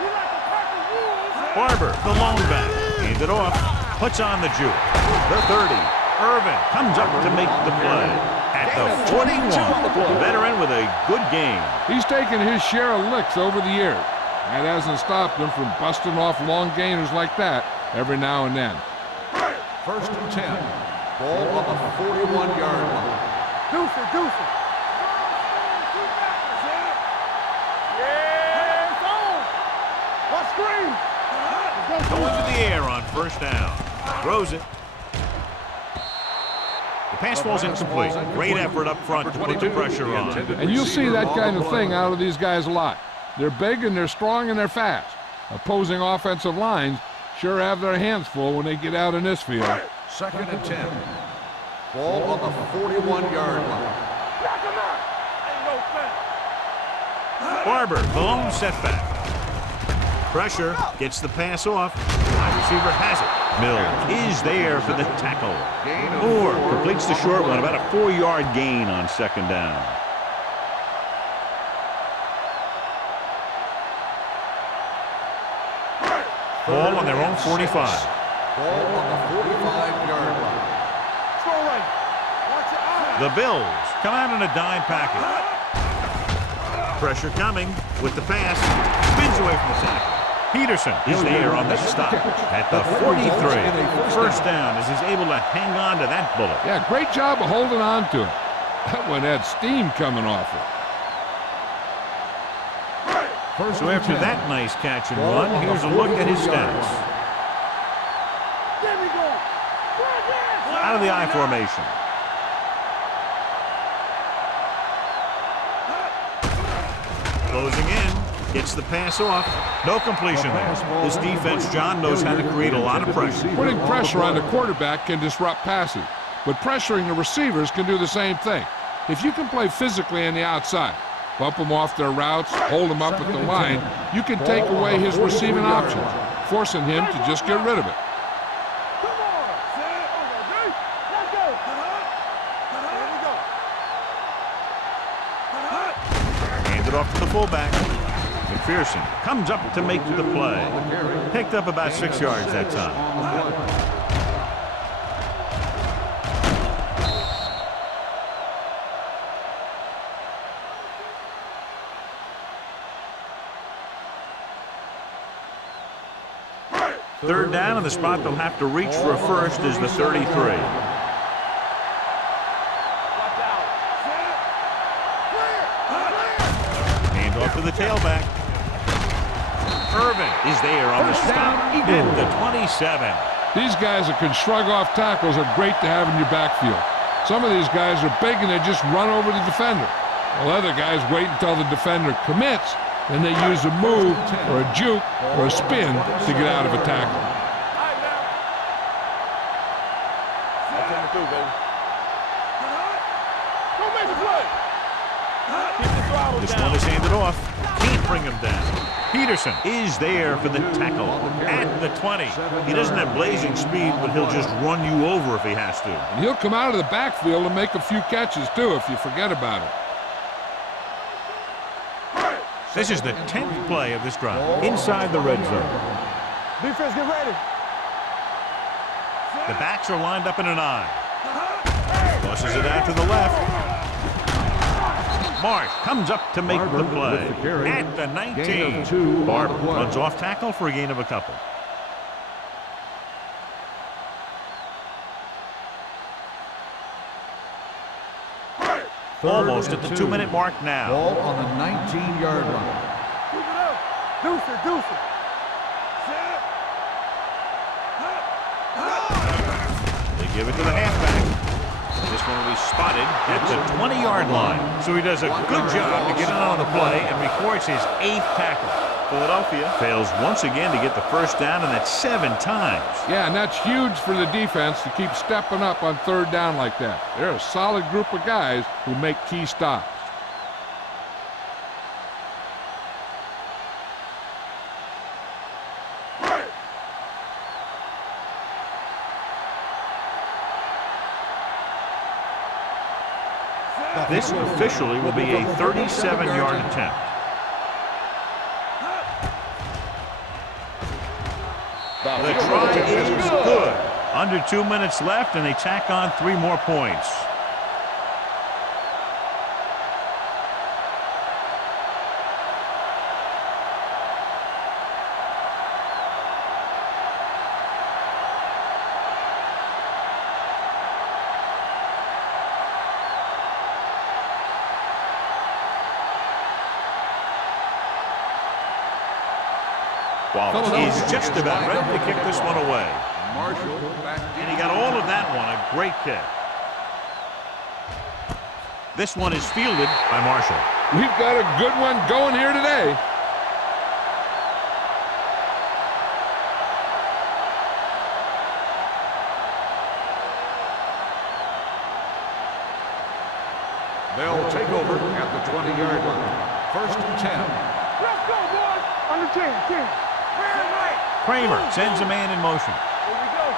We like the Packers rules. Barber, the lone back. Hands it off. Puts on the juke. The 30. Irvin comes up to make the play. At the 41. The veteran with a good game. He's taken his share of licks over the years. That hasn't stopped him from busting off long gainers like that every now and then. First and 10. Ball on the 41-yard line. Deuce. Yeah, it's on. What screen? Going to the air on first down. Throws it. The pass falls incomplete. Great effort up front to put the pressure on. And you'll see that kind of thing out of these guys a lot. They're big and they're strong and they're fast. Opposing offensive lines sure have their hands full when they get out in this field. Second and 10. Ball on the 41-yard line. Knock him out. Ain't no fair. Barber, the lone setback. Pressure, gets the pass off. Wide receiver has it. Mill is there for the tackle. Moore completes the short one, about a 4-yard gain on second down. Ball on their own 45. Ball on the 45-yard line. Throw right. Watch your eyes. The Bills come out in a dime package. Pressure coming with the pass. Spins away from the tackle. Peterson is there on the stop at the 43. First down as he's able to hang on to that bullet. Yeah, great job of holding on to it. That one had steam coming off it. So after that nice catch and run, here's a look at his stats. There we go. Out of the I formation. Closing in, gets the pass off. No completion there. This defense, John, knows how to create a lot of pressure. Putting pressure on the quarterback can disrupt passing, but pressuring the receivers can do the same thing. If you can play physically on the outside, bump them off their routes, hold them up at the line, you can take away his receiving options, forcing him to just get rid of it. Come on. Let's go. Here we go. Hands it off to the fullback. McPherson comes up to make the play. Picked up about 6 yards that time. Third down, and the spot they'll have to reach for a first is the 33. Hand off to the tailback. Irvin is there on the stop at the 27. These guys that can shrug off tackles are great to have in your backfield. Some of these guys are big and they just run over the defender. While other guys wait until the defender commits, then they use a move or a juke or a spin to get out of a tackle. This one is handed off. Can't bring him down. Peterson is there for the tackle at the 20. He doesn't have blazing speed, but he'll just run you over if he has to. And he'll come out of the backfield and make a few catches, too, if you forget about it. This is the 10th play of this drive. Inside the red zone. Defense, get ready. The backs are lined up in an I. Tosses it out to the left. Marsh comes up to make the play at the 19. Barber runs off tackle for a gain of a couple. Almost at the 2-minute mark now. Ball on the 19-yard line. Keep it up. Deuce it, deuce it. They give it to the halfback. This one will be spotted at the 20-yard line. So he does a good job to get it on the play and records his 8th tackle. Philadelphia fails once again to get the first down, and that's 7 times. Yeah, and that's huge for the defense to keep stepping up on third down like that. They're a solid group of guys who make key stops. This officially will be a 37-yard attempt. The try is good. Under 2 minutes left, and they tack on 3 more points. He's just about ready to kick this one away. And he got all of that one, a great kick. This one is fielded by Marshall. We've got a good one going here today. They'll take over at the 20-yard line. First and 10. Let's go, boys. Under 10. Kramer sends a man in motion. Here we go.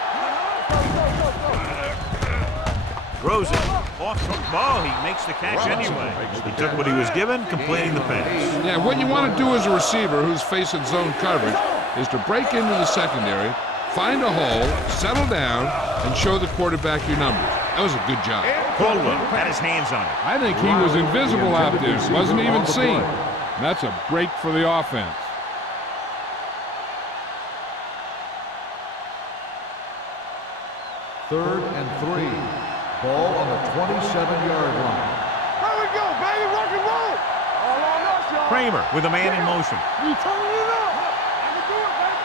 Throws it. Off the ball. He makes the catch anyway. He took what he was given, completing the pass. Yeah, what you want to do as a receiver who's facing zone coverage is to break into the secondary, find a hole, settle down, and show the quarterback your numbers. That was a good job. Caldwell had his hands on it. I think he was invisible out there. Wasn't even seen. And that's a break for the offense. Third and 3. Ball on the 27-yard line. There we go, baby. Rock and roll. All on us, y'all. Kramer with a man in motion. You turning it up. I can do it, baby.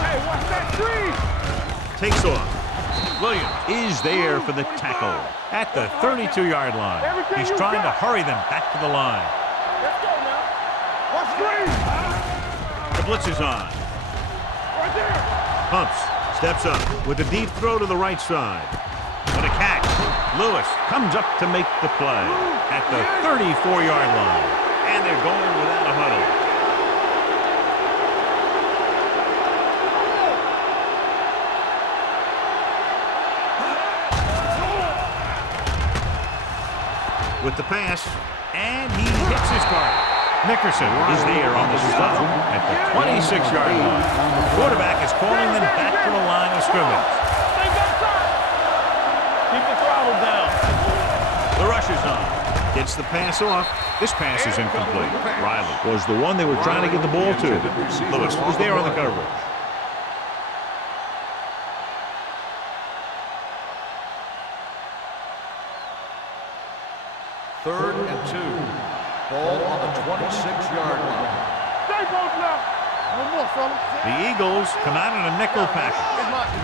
Hey, watch that tree. Takes off. Williams is there for the tackle at the 32-yard line. He's trying to hurry them back to the line. Let's go now. Watch screen. The blitz is on. Right there. Pumps. Steps up with a deep throw to the right side. What a catch. Lewis comes up to make the play at the 34-yard line. And they're going without a huddle. With the pass, and he hits his target. Nickerson is there on the stop at the 26-yard line. The quarterback is calling them back to the line of scrimmage. Keep the throttle down. The rush is on. Gets the pass off. This pass is incomplete. Riley was the one they were trying to get the ball to. Lewis was there on the coverage. 3rd and 2. Ball on the 26-yard line. Stay both left. No more, fellas. The Eagles come out in a nickel package.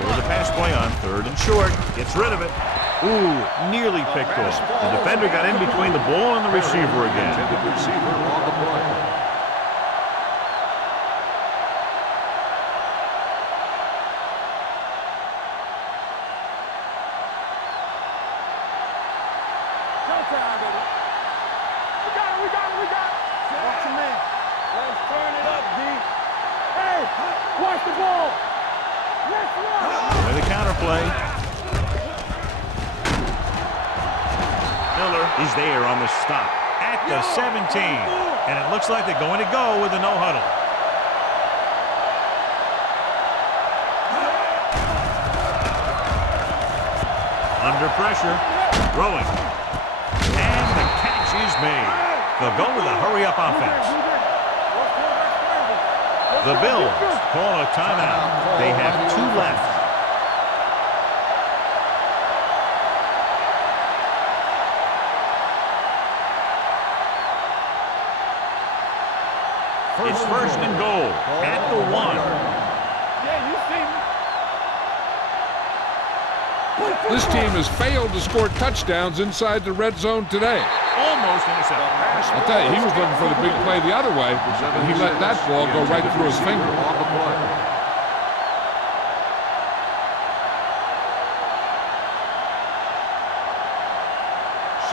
With a pass play on 3rd and short. Gets rid of it. Ooh, nearly picked off. The defender got in between the ball and the receiver again. Intended receiver on the play. Showtime, baby. We got it. Watch your man. Let's turn it up, D. Hey, watch the ball. Let's run. With the counterplay. Miller is there on the stop at the 17. And it looks like they're going to go with a no-huddle. Under pressure. Throwing. And the catch is made. They'll go with a hurry-up offense. The Bills call a timeout. They have 2 left. It's 1st and goal at the 1. Yeah, you see me. This team has failed to score touchdowns inside the red zone today. Almost intercepted. I'll tell you, he was looking for the big play the other way, and he let that ball go right through his finger. On the play.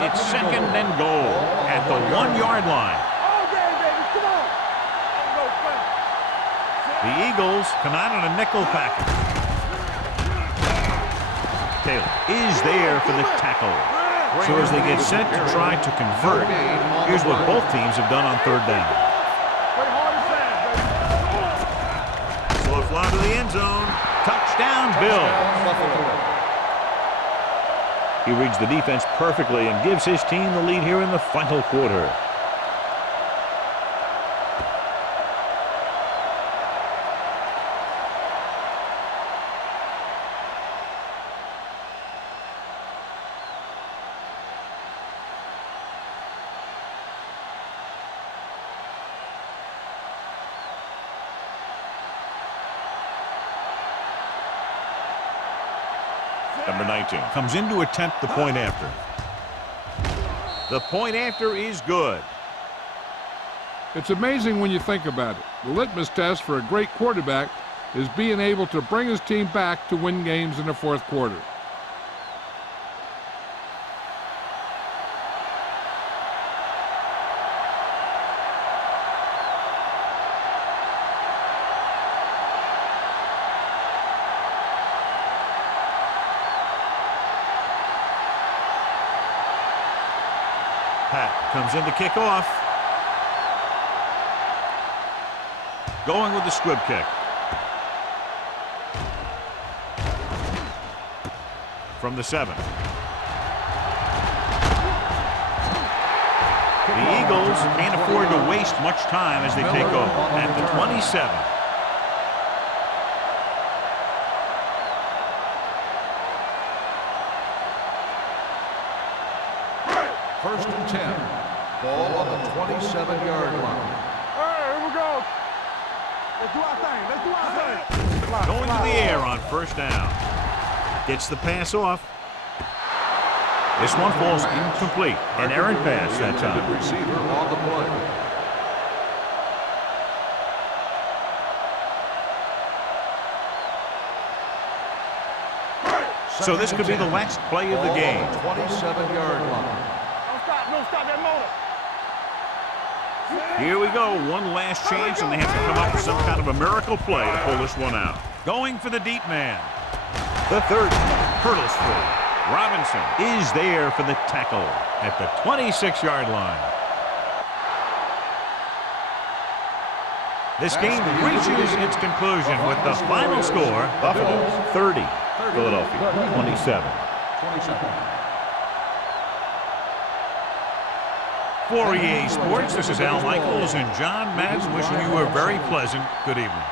It's 2nd and goal at the 1-yard line. All day, baby. Come on. Go, fella. The Eagles come out on a nickel package. Taylor is there for the tackle. So as they get set to try to convert, here's what both teams have done on 3rd down. Play hard and fast, baby. Slow fly to the end zone. Touchdown, Bills. He reads the defense perfectly and gives his team the lead here in the final quarter. Number 19 comes in to attempt the point after. The point after is good. It's amazing when you think about it. The litmus test for a great quarterback is being able to bring his team back to win games in the 4th quarter. Pat comes in to kick off. Going with the squib kick. From the 7. The Eagles can't afford to waste much time as they take over at the 27. 1st and 10. Ball on the 27-yard line. Hey, here we go. Let's do our thing. Going to the air on 1st down. Gets the pass off. This one falls incomplete. An errant pass that time. Receiver on the play. So this could be the last play of the game. 27-yard line. Don't stop that motor. Here we go. One last chance, and they have to come up with some kind of a miracle play to pull this one out. Going for the deep man. The 30 hurdles through. Robinson is there for the tackle at the 26-yard line. This game reaches its conclusion with the final score: Buffalo 30, Philadelphia 27. For EA Sports, this is Al Michaels and John Madden wishing you a very pleasant good evening.